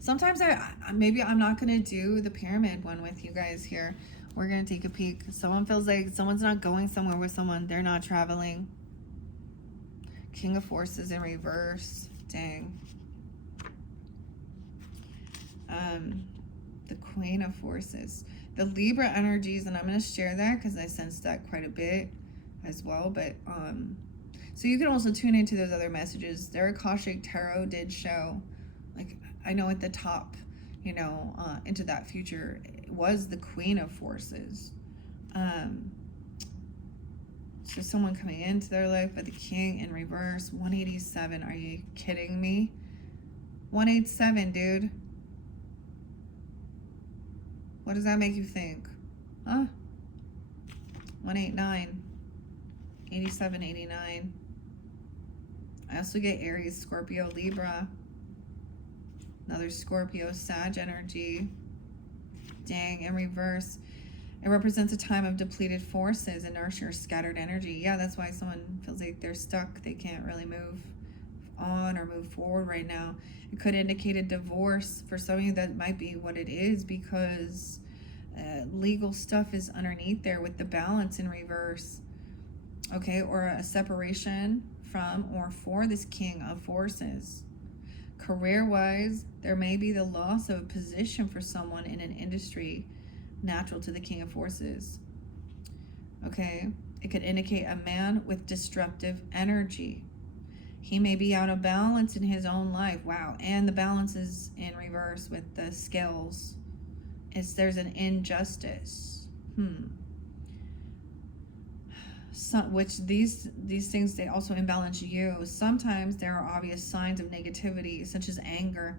Sometimes maybe I'm not going to do the pyramid one with you guys here. We're going to take a peek. Someone feels like someone's not going somewhere with someone. They're not traveling. King of Forces in reverse. Dang. The Queen of Forces. The Libra energies, and I'm going to share that because I sensed that quite a bit as well. But, so you can also tune into those other messages. Their Akashic Tarot did show, like, I know at the top, into that future was the Queen of Forces. So someone coming into their life, but the King in reverse. 187. Are you kidding me? 187, dude. What does that make you think? Huh? 189. 87, 89. I also get Aries, Scorpio, Libra. Another Scorpio, Sag energy. Dang, in reverse. It represents a time of depleted forces, inertia, or scattered energy. Yeah, that's why someone feels like they're stuck. They can't really move on or move forward right now. It could indicate a divorce. For some of you, that might be what it is, because legal stuff is underneath there with the Balance in reverse. Okay, or a separation from or for this King of Forces. Career-wise, there may be the loss of a position for someone in an industry natural to the King of Forces. Okay, it could indicate a man with disruptive energy. He may be out of balance in his own life. Wow, and the Balance is in reverse with the scales. There's an injustice. Which these things, they also imbalance you. Sometimes there are obvious signs of negativity, such as anger,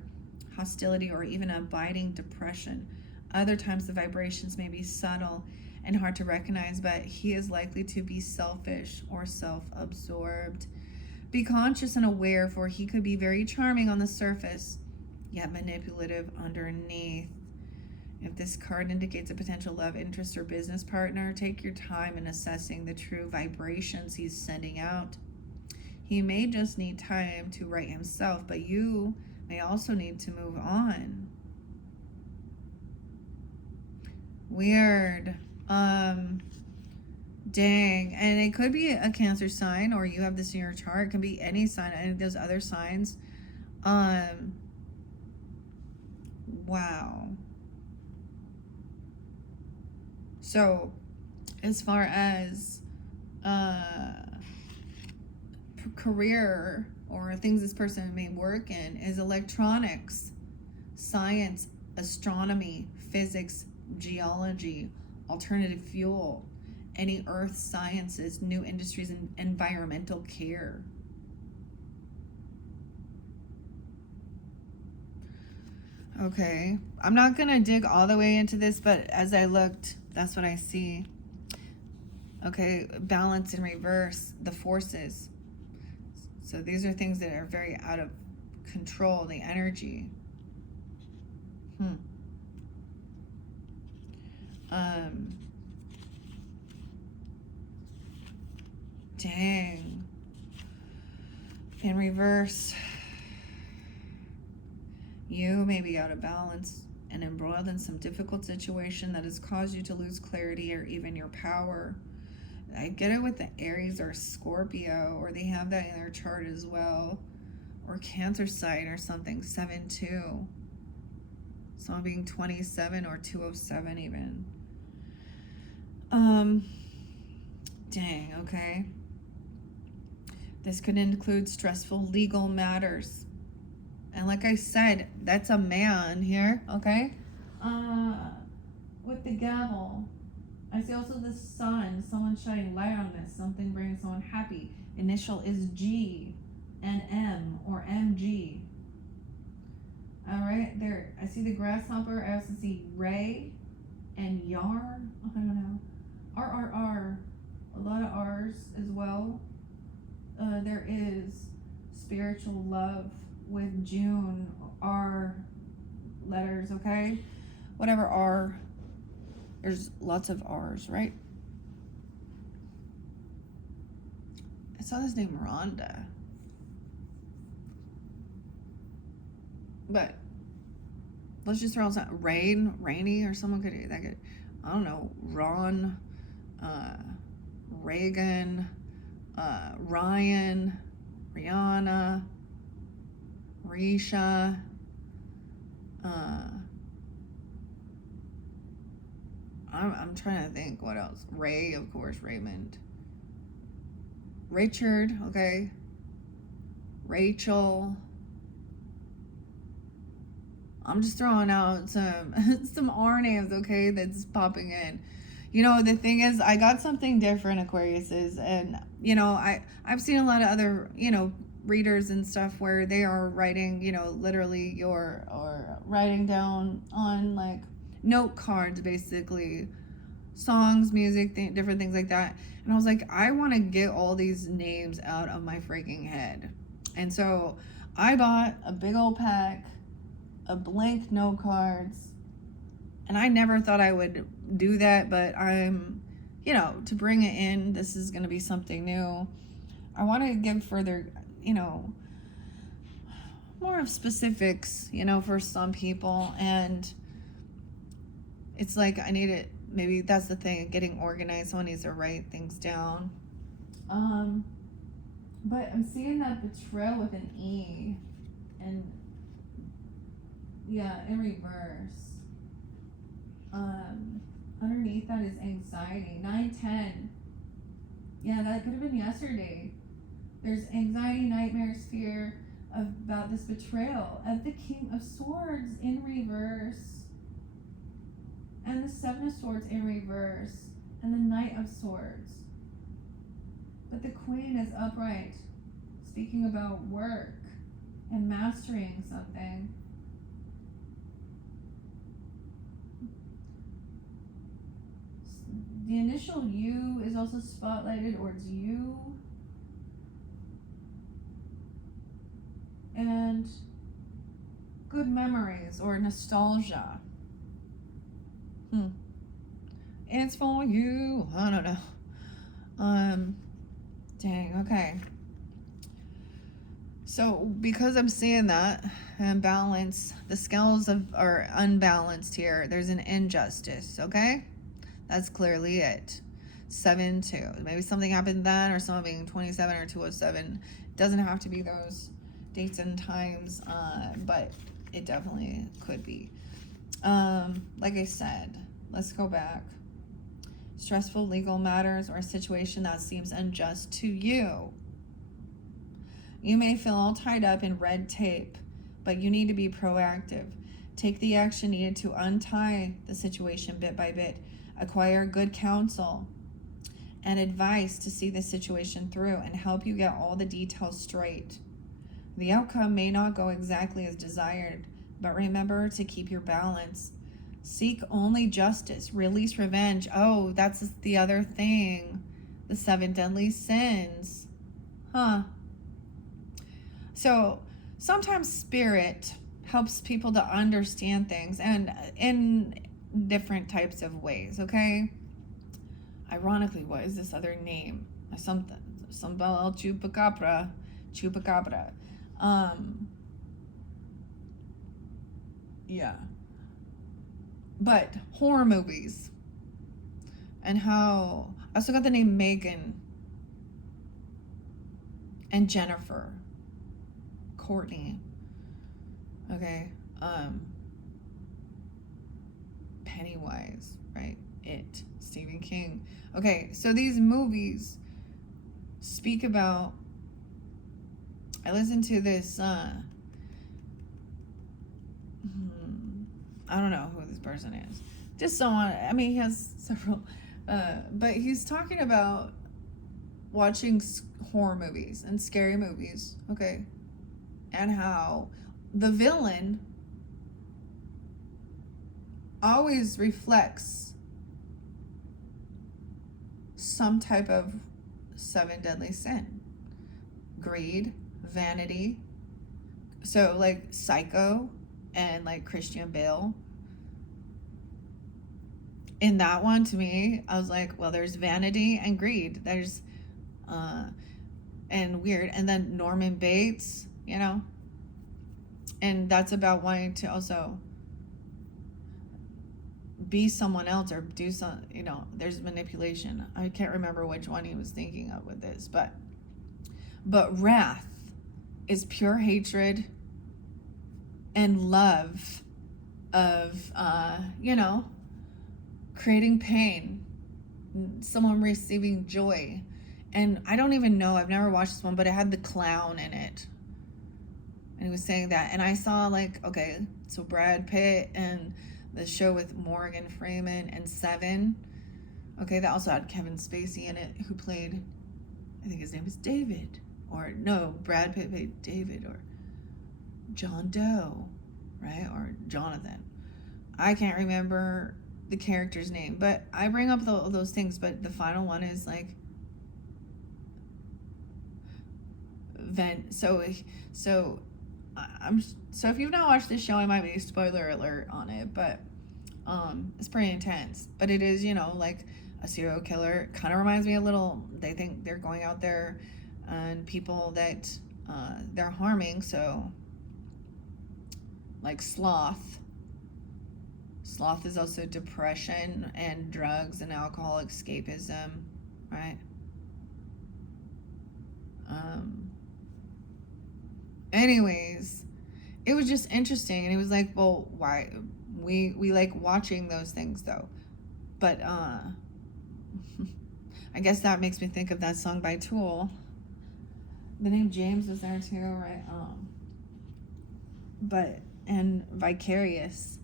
hostility, or even abiding depression. Other times the vibrations may be subtle and hard to recognize, but he is likely to be selfish or self-absorbed. Be conscious and aware, for he could be very charming on the surface, yet manipulative underneath. If this card indicates a potential love interest or business partner, take your time in assessing the true vibrations he's sending out. He may just need time to right himself, but you may also need to move on. Weird. Dang. And it could be a Cancer sign, or you have this in your chart. It can be any sign, any of those other signs. Wow. So as far as career or things this person may work in is electronics, science, astronomy, physics, geology, alternative fuel, any earth sciences, new industries, and environmental care. Okay, I'm not gonna dig all the way into this, but as I looked, that's what I see. Okay, balance in reverse, the forces. So these are things that are very out of control, the energy. Dang. In reverse, you may be out of balance and embroiled in some difficult situation that has caused you to lose clarity or even your power. I get it with the Aries or Scorpio, or they have that in their chart as well, or Cancer sign or something, 7-2. Someone being 27 or 207 even. Dang, okay. This could include stressful legal matters. And like I said, that's a man here, okay? With the gavel. I see also the sun, someone shining light on this, something bringing someone happy. Initial is G and M or MG. All right, there. I see the grasshopper. I also see Ray and Yar. I don't know. RRR. A lot of R's as well. There is spiritual love with June. R letters, okay? Whatever R. There's lots of R's, right? I saw this name Rhonda. But let's just throw out something. Rainy, or someone could that could, I don't know, Ron, Reagan, Ryan, Rihanna, Risha, I'm trying to think what else. Ray, of course, Raymond. Richard, okay. Rachel. I'm just throwing out some R names, okay, that's popping in. You know, the thing is, I got something different, Aquariuses, and, you know, I've seen a lot of other, you know, readers and stuff where they are writing, you know, literally or writing down on, like, note cards, basically, songs, music, different things like that. And I was like, I want to get all these names out of my freaking head. And so I bought a big old pack of blank note cards, and I never thought I would do that, but I'm, you know, to bring it in, this is going to be something new. I want to give further, you know, more of specifics, you know, for some people, and it's like I need it. Maybe that's the thing, getting organized. Someone needs to write things down. But I'm seeing that betrayal with an E, and yeah, in reverse. Underneath that is anxiety. 9-10. Yeah, that could have been yesterday. There's anxiety, nightmares, fear about this betrayal of the King of Swords in reverse, and the Seven of Swords in reverse, and the Knight of Swords. But the Queen is upright, speaking about work and mastering something. The initial U is also spotlighted towards you. And good memories or nostalgia. It's for you. I don't know. Dang, okay. So because I'm seeing that imbalance, the scales are unbalanced here. There's an injustice, okay? That's clearly it. 7-2. Maybe something happened then, or someone being 27 or 207. It doesn't have to be those dates and times, but it definitely could be. Like I said, let's go back. stressful legal matters, or a situation that seems unjust to you. You may feel all tied up in red tape, but you need to be proactive. Take the action needed to untie the situation bit by bit. Acquire good counsel and advice to see the situation through and help you get all the details straight. The outcome may not go exactly as desired, but remember to keep your balance. Seek only justice. Release revenge. Oh, that's the other thing. The 7 deadly sins. So sometimes spirit helps people to understand things, and in different types of ways, okay? Ironically, what is this other name? Something chupacabra. Yeah. But horror movies, and how I also got the name Megan and Jennifer, Courtney. Okay. Pennywise, right? It. Stephen King. Okay, so these movies speak about, I listened to this, I don't know who this person is. Just someone, I mean, he has several, but he's talking about watching horror movies and scary movies, okay? And how the villain always reflects some type of 7 deadly sin. Greed, vanity. So like Psycho and like Christian Bale. In that one, to me, I was like, well, there's vanity and greed. There's and weird. And then Norman Bates, you know. And that's about wanting to also be someone else or do some, you know, there's manipulation. I can't remember which one he was thinking of with this, but wrath is pure hatred and love of, you know, creating pain, someone receiving joy. And I don't even know, I've never watched this one, but it had the clown in it. And he was saying that. And I saw like, okay, so Brad Pitt and the show with Morgan Freeman and Seven. Okay, that also had Kevin Spacey in it, who played, I think his name is David. Or no, Brad Pitt played David, or John Doe, right? Or Jonathan. I can't remember the character's name, but I bring up those things, but the final one is like, so if you've not watched this show, I might be a spoiler alert on it, but it's pretty intense. But it is, you know, like a serial killer. Kind of reminds me a little, they think they're going out there and people that they're harming. So like sloth is also depression and drugs and alcohol escapism, right? Anyways, it was just interesting, and it was like, well, why we like watching those things though, but I guess that makes me think of that song by Tool. The name James was there too, right? But and Vicarious.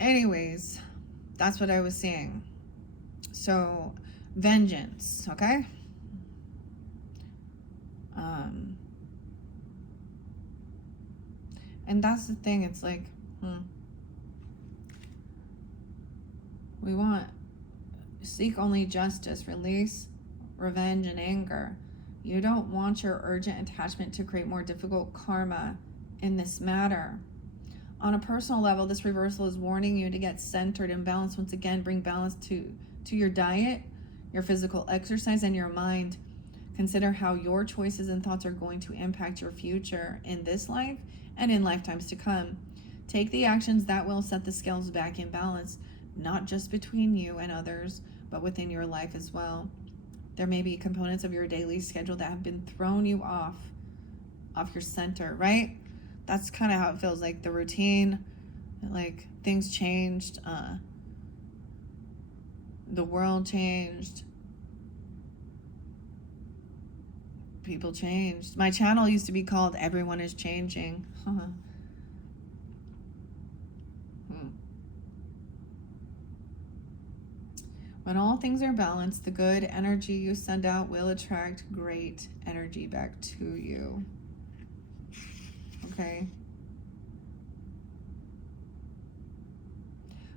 Anyways, that's what I was saying. So vengeance, okay? And that's the thing, it's like, we want, seek only justice, release revenge and anger. You don't want your urgent attachment to create more difficult karma in this matter. On a personal level, this reversal is warning you to get centered and balanced once again. Bring balance to your diet, your physical exercise, and your mind. Consider how your choices and thoughts are going to impact your future in this life and in lifetimes to come. Take the actions that will set the scales back in balance, not just between you and others, but within your life as well. There may be components of your daily schedule that have been thrown you off your center, right? That's kind of how it feels, like the routine, Like, things changed. The world changed. People changed. My channel used to be called Everyone is Changing. When all things are balanced, the good energy you send out will attract great energy back to you. Okay?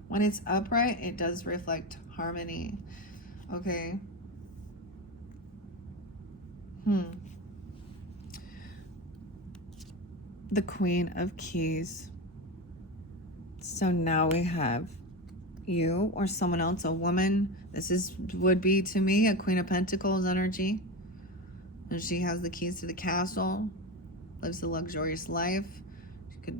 When it's upright, it does reflect harmony. Okay? The Queen of Keys. So now we have you or someone else, a woman. This would be to me a Queen of Pentacles energy. And she has the keys to the castle, lives a luxurious life. She could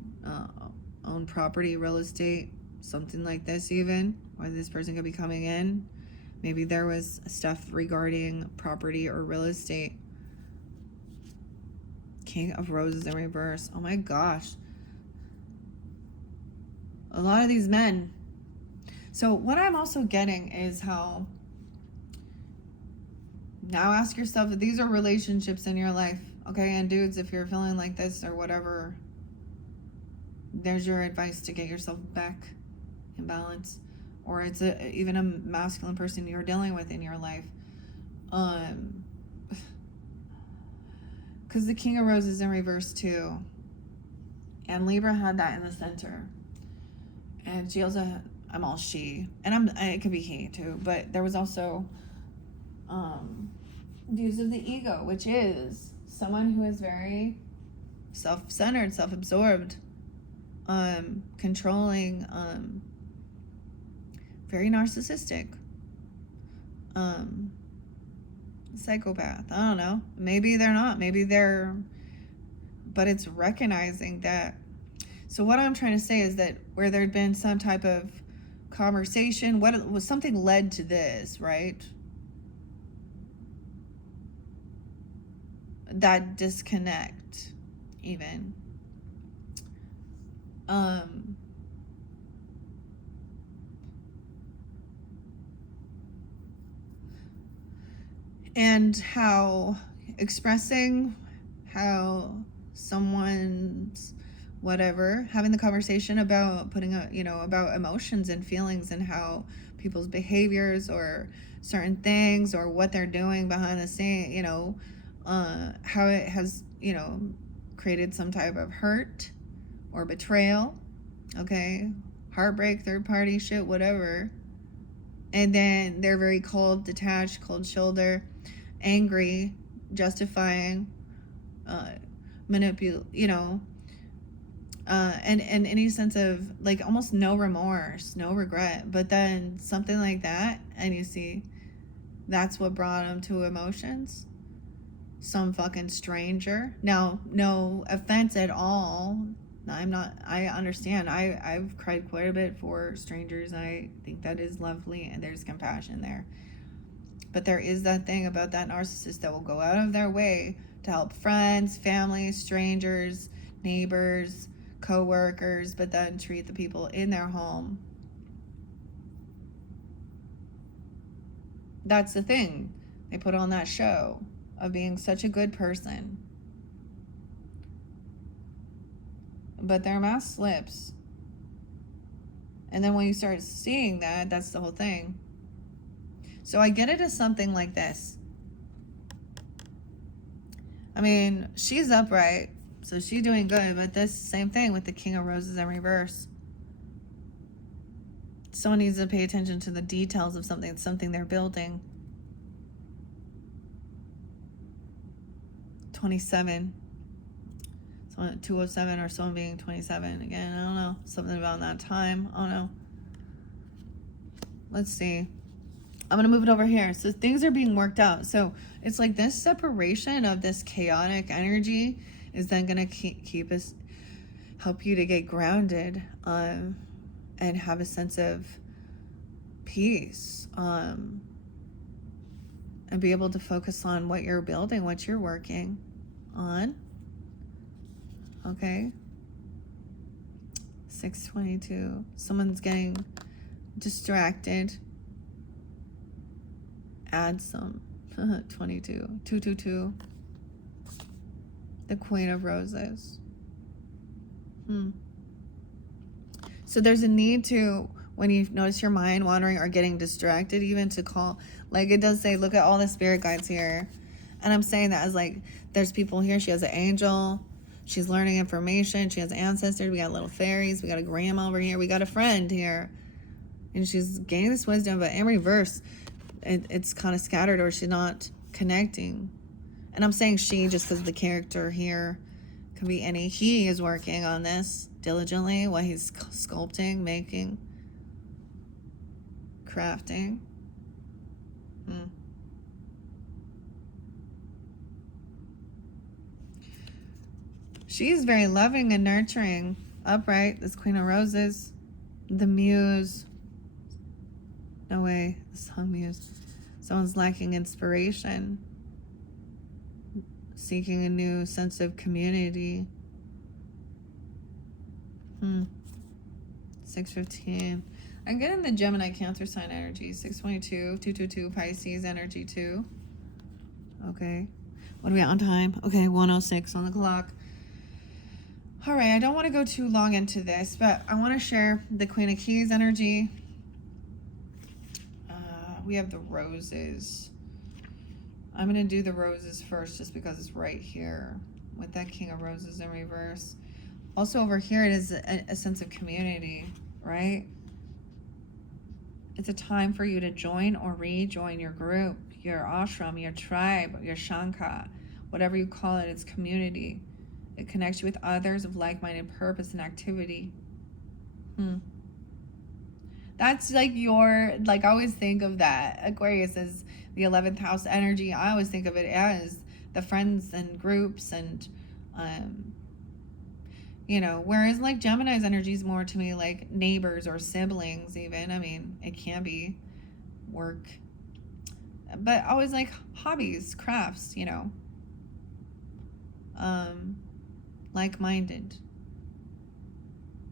own property, real estate, something like this even, or this person could be coming in. Maybe there was stuff regarding property or real estate. King of Roses in reverse. Oh my gosh. A lot of these men. So what I'm also getting is how, now ask yourself if these are relationships in your life, okay? And dudes, if you're feeling like this or whatever, there's your advice to get yourself back in balance. Or it's even a masculine person you're dealing with in your life. Because the King of Roses in reverse too. And Libra had that in the center. And she also, I'm all she. And it could be he too. But there was also views of the ego, which is someone who is very self-centered, self-absorbed, controlling, very narcissistic, psychopath. I don't know. Maybe they're not. Maybe they're, but it's recognizing that. So what I'm trying to say is that where there'd been some type of conversation, what was something led to this, right? That disconnect, even. And how expressing how someone's whatever, having the conversation about putting about emotions and feelings and how people's behaviors or certain things or what they're doing behind the scene, how it has, created some type of hurt or betrayal, okay, heartbreak, third party shit, whatever. And then they're very cold, detached, cold shoulder, angry, justifying, manipulate, and any sense of like almost no remorse, no regret. But then something like that, and you see that's what brought them to emotions. Some fucking stranger. Now, no offense at all. I understand. I've cried quite a bit for strangers. I think that is lovely and there's compassion there. But there is that thing about that narcissist that will go out of their way to help friends, family, strangers, neighbors, co-workers, but then treat the people in their home. That's the thing. They put on that show of being such a good person. But their mask slips. And then when you start seeing that, that's the whole thing. So I get it as something like this. I mean, she's upright, so she's doing good, but this same thing with the King of Roses in reverse. Someone needs to pay attention to the details of something they're building. 27. 207 or someone being 27 again. I don't know. Something about that time. I don't know. Let's see. I'm going to move it over here. So things are being worked out. So it's like this separation of this chaotic energy is then going to keep us, help you to get grounded and have a sense of peace and be able to focus on what you're building, what you're working on. Okay. 622. Someone's getting distracted. Add some. 22. 222. The Queen of Roses. So there's a need to, when you notice your mind wandering or getting distracted, even to call, like it does say, look at all the spirit guides here. And I'm saying that as like, there's people here. She has an angel. She's learning information. She has ancestors. We got little fairies. We got a grandma over here. We got a friend here. And she's gaining this wisdom, but in reverse, it's kind of scattered, or she's not connecting. And I'm saying she just because the character here could be any. He is working on this diligently, what he's sculpting, making, crafting. She's very loving and nurturing, upright. This Queen of Roses, the Muse. No way, this hung Muse. Someone's lacking inspiration, seeking a new sense of community. 615. I'm getting the Gemini Cancer sign energy. 622, 222, Pisces energy too. Okay. What are we at on time? Okay, 106 on the clock. All right, I don't want to go too long into this, but I want to share the Queen of Keys energy. We have the roses. I'm going to do the roses first just because it's right here with that King of Roses in reverse. Also over here, it is a sense of community, right? It's a time for you to join or rejoin your group, your ashram, your tribe, your shanka, whatever you call it. It's community. It connects you with others of like-minded purpose and activity. That's like your, like I always think of that. Aquarius is the 11th house energy. I always think of it as the friends and groups and, you know, whereas like Gemini's energy is more to me like neighbors or siblings even. I mean, it can be work, but always like hobbies, crafts, you know, like-minded,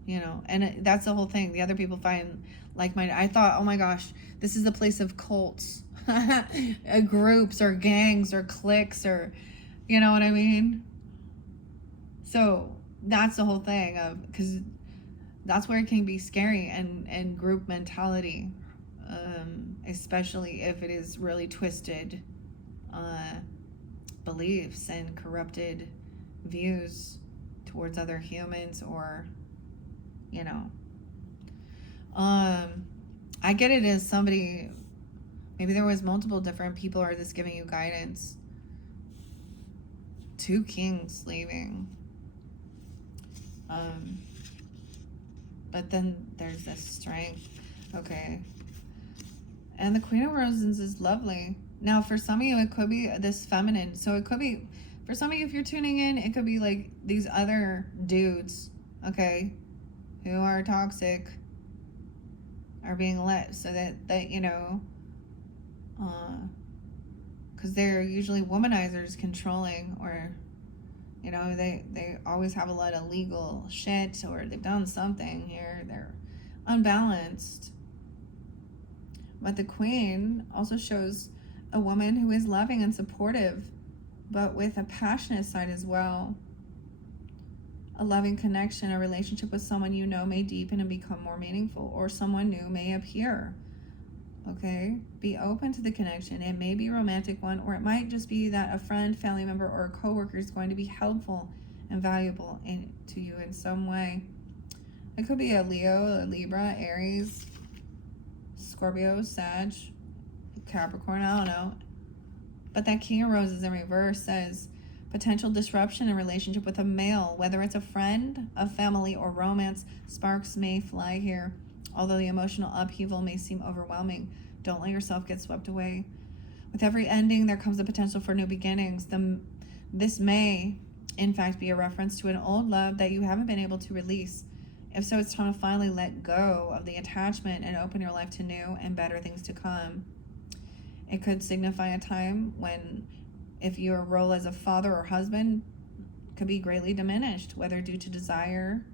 you know, and that's the whole thing. The other people find like-minded. I thought, oh my gosh, this is the place of cults, groups or gangs or cliques or, you know what I mean? So that's the whole thing of, because that's where it can be scary and group mentality, especially if it is really twisted beliefs and corrupted views towards other humans, or, you know, I get it as somebody, maybe there was multiple different people are just giving you guidance. 2 kings leaving. But then there's this strength. Okay. And the Queen of Roses is lovely. Now, for some of you, it could be this feminine. So it could be, for some of you, if you're tuning in, it could be like these other dudes, okay, who are toxic, are being let, so that you know, because they're usually womanizers, controlling, or, you know, they always have a lot of legal shit, or they've done something here, they're unbalanced. But the Queen also shows a woman who is loving and supportive, but with a passionate side as well. A loving connection, a relationship with someone you know may deepen and become more meaningful, or someone new may appear. Okay? Be open to the connection. It may be a romantic one, or it might just be that a friend, family member, or a coworker is going to be helpful and valuable to you in some way. It could be a Leo, a Libra, Aries, Scorpio, Sag, Capricorn, I don't know. But that King of Roses in reverse says potential disruption in relationship with a male, whether it's a friend, a family, or romance. Sparks may fly here. Although the emotional upheaval may seem overwhelming, don't let yourself get swept away. With every ending, there comes the potential for new beginnings. This may, in fact, be a reference to an old love that you haven't been able to release. If so, it's time to finally let go of the attachment and open your life to new and better things to come. It could signify a time when, if your role as a father or husband could be greatly diminished, whether due to desire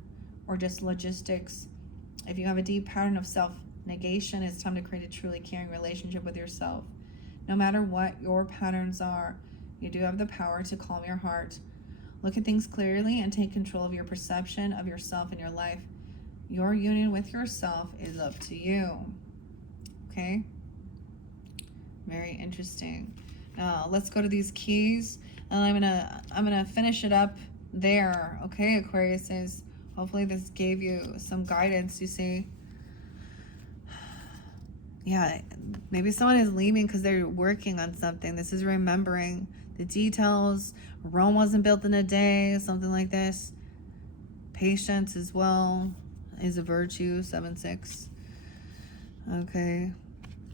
or just logistics. If you have a deep pattern of self-negation, it's time to create a truly caring relationship with yourself. No matter what your patterns are, you do have the power to calm your heart. Look at things clearly and take control of your perception of yourself and your life. Your union with yourself is up to you. Okay? Very interesting. Now, let's go to these keys. And I'm gonna finish it up there. Okay, Aquarius. Hopefully this gave you some guidance, you see. Yeah, maybe someone is leaving because they're working on something. This is remembering the details. Rome wasn't built in a day, something like this. Patience as well is a virtue, 7-6. Okay,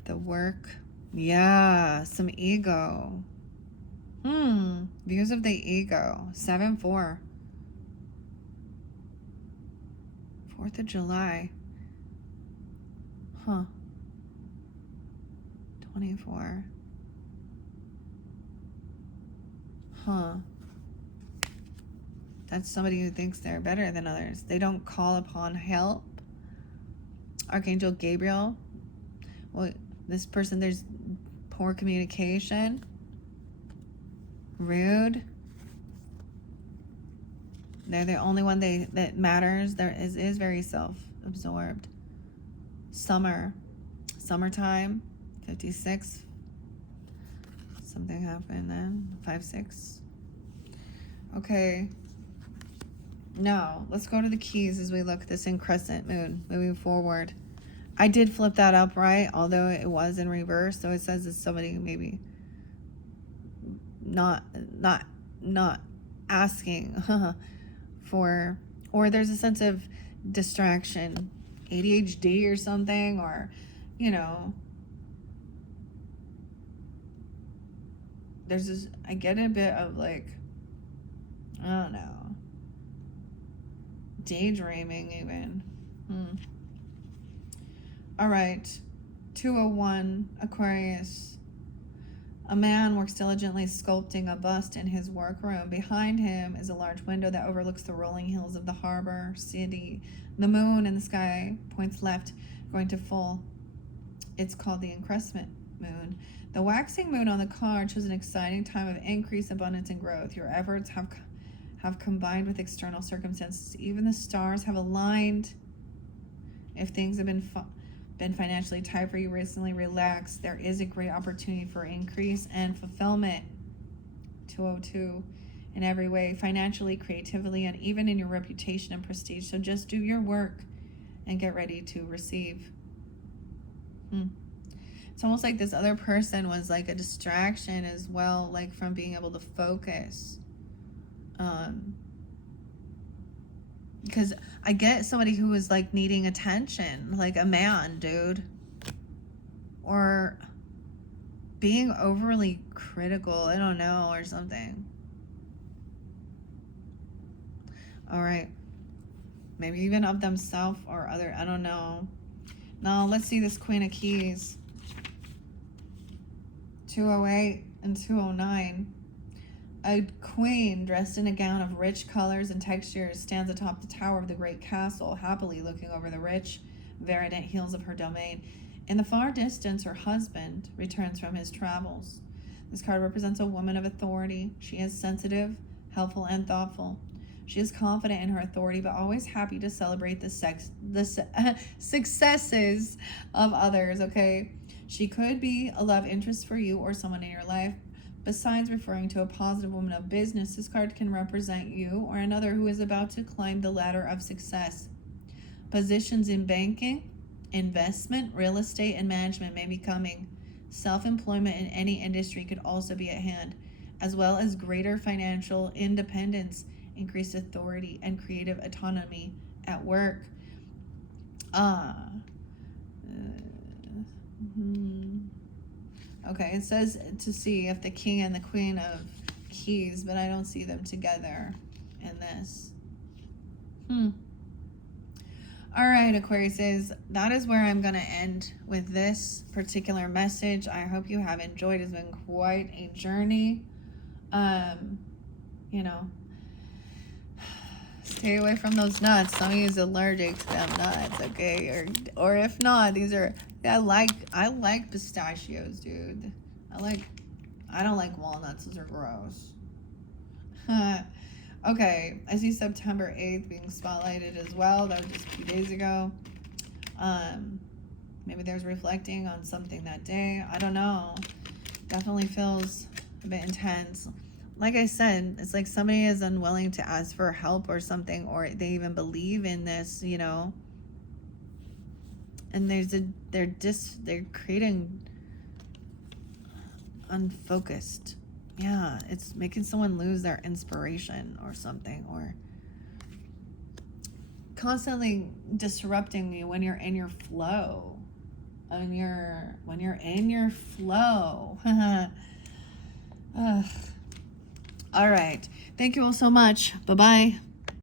the work. Yeah, some ego. Views of the ego, 7-4. 4th of July. 24. That's somebody who thinks they're better than others. They don't call upon help. Archangel Gabriel. Well, this person, there's poor communication. Rude. They're the only one that matters. There is very self-absorbed. Summertime, 56. Something happened then. 5-6. Okay. Now, let's go to the keys as we look at this in crescent moon moving forward. I did flip that up right, although it was in reverse. So it says it's somebody maybe not asking for, or there's a sense of distraction, ADHD or something, or, you know, there's this, I get a bit of like, I don't know, daydreaming even. All right, 201, Aquarius. A man works diligently sculpting a bust in his workroom. Behind him is a large window that overlooks the rolling hills of the harbor city. The moon in the sky points left, going to full. It's called the encrestment moon. The waxing moon on the card shows an exciting time of increase, abundance, and growth. Your efforts have combined with external circumstances. Even the stars have aligned. If things have been financially tight for you recently, relax. There is a great opportunity for increase and fulfillment. 202, in every way, financially, creatively, and even in your reputation and prestige. So just do your work and get ready to receive. It's almost like this other person was like a distraction as well, like from being able to focus. Because I get somebody who is like needing attention, like a man, dude. Or being overly critical, I don't know, or something. All right. Maybe even of themselves or other, I don't know. Now, let's see this Queen of Keys. 208 and 209. A queen dressed in a gown of rich colors and textures stands atop the tower of the great castle, happily looking over the rich, verdant hills of her domain. In the far distance, her husband returns from his travels. This card represents a woman of authority. She is sensitive, helpful, and thoughtful. She is confident in her authority, but always happy to celebrate the successes of others, okay? She could be a love interest for you or someone in your life. Besides referring to a positive woman of business, this card can represent you or another who is about to climb the ladder of success. Positions in banking, investment, real estate, and management may be coming. Self-employment in any industry could also be at hand, as well as greater financial independence, increased authority, and creative autonomy at work. Okay, it says to see if the King and the Queen of Keys, but I don't see them together in this. All right, Aquarius, that is where I'm going to end with this particular message. I hope you have enjoyed. It's been quite a journey. You know, Stay away from those nuts. Some of you is allergic to them nuts, okay? Or if not, these are, I like pistachios, dude. I don't like walnuts. Those are gross. Okay, I see September 8th being spotlighted as well. That was just a few days ago. Maybe there's reflecting on something that day. I don't know. Definitely feels a bit intense. Like I said, it's like somebody is unwilling to ask for help or something, or they even believe in this, you know. And they're creating unfocused. Yeah, it's making someone lose their inspiration or something, or constantly disrupting you when you're in your flow. When you're in your flow. All right. Thank you all so much. Bye-bye.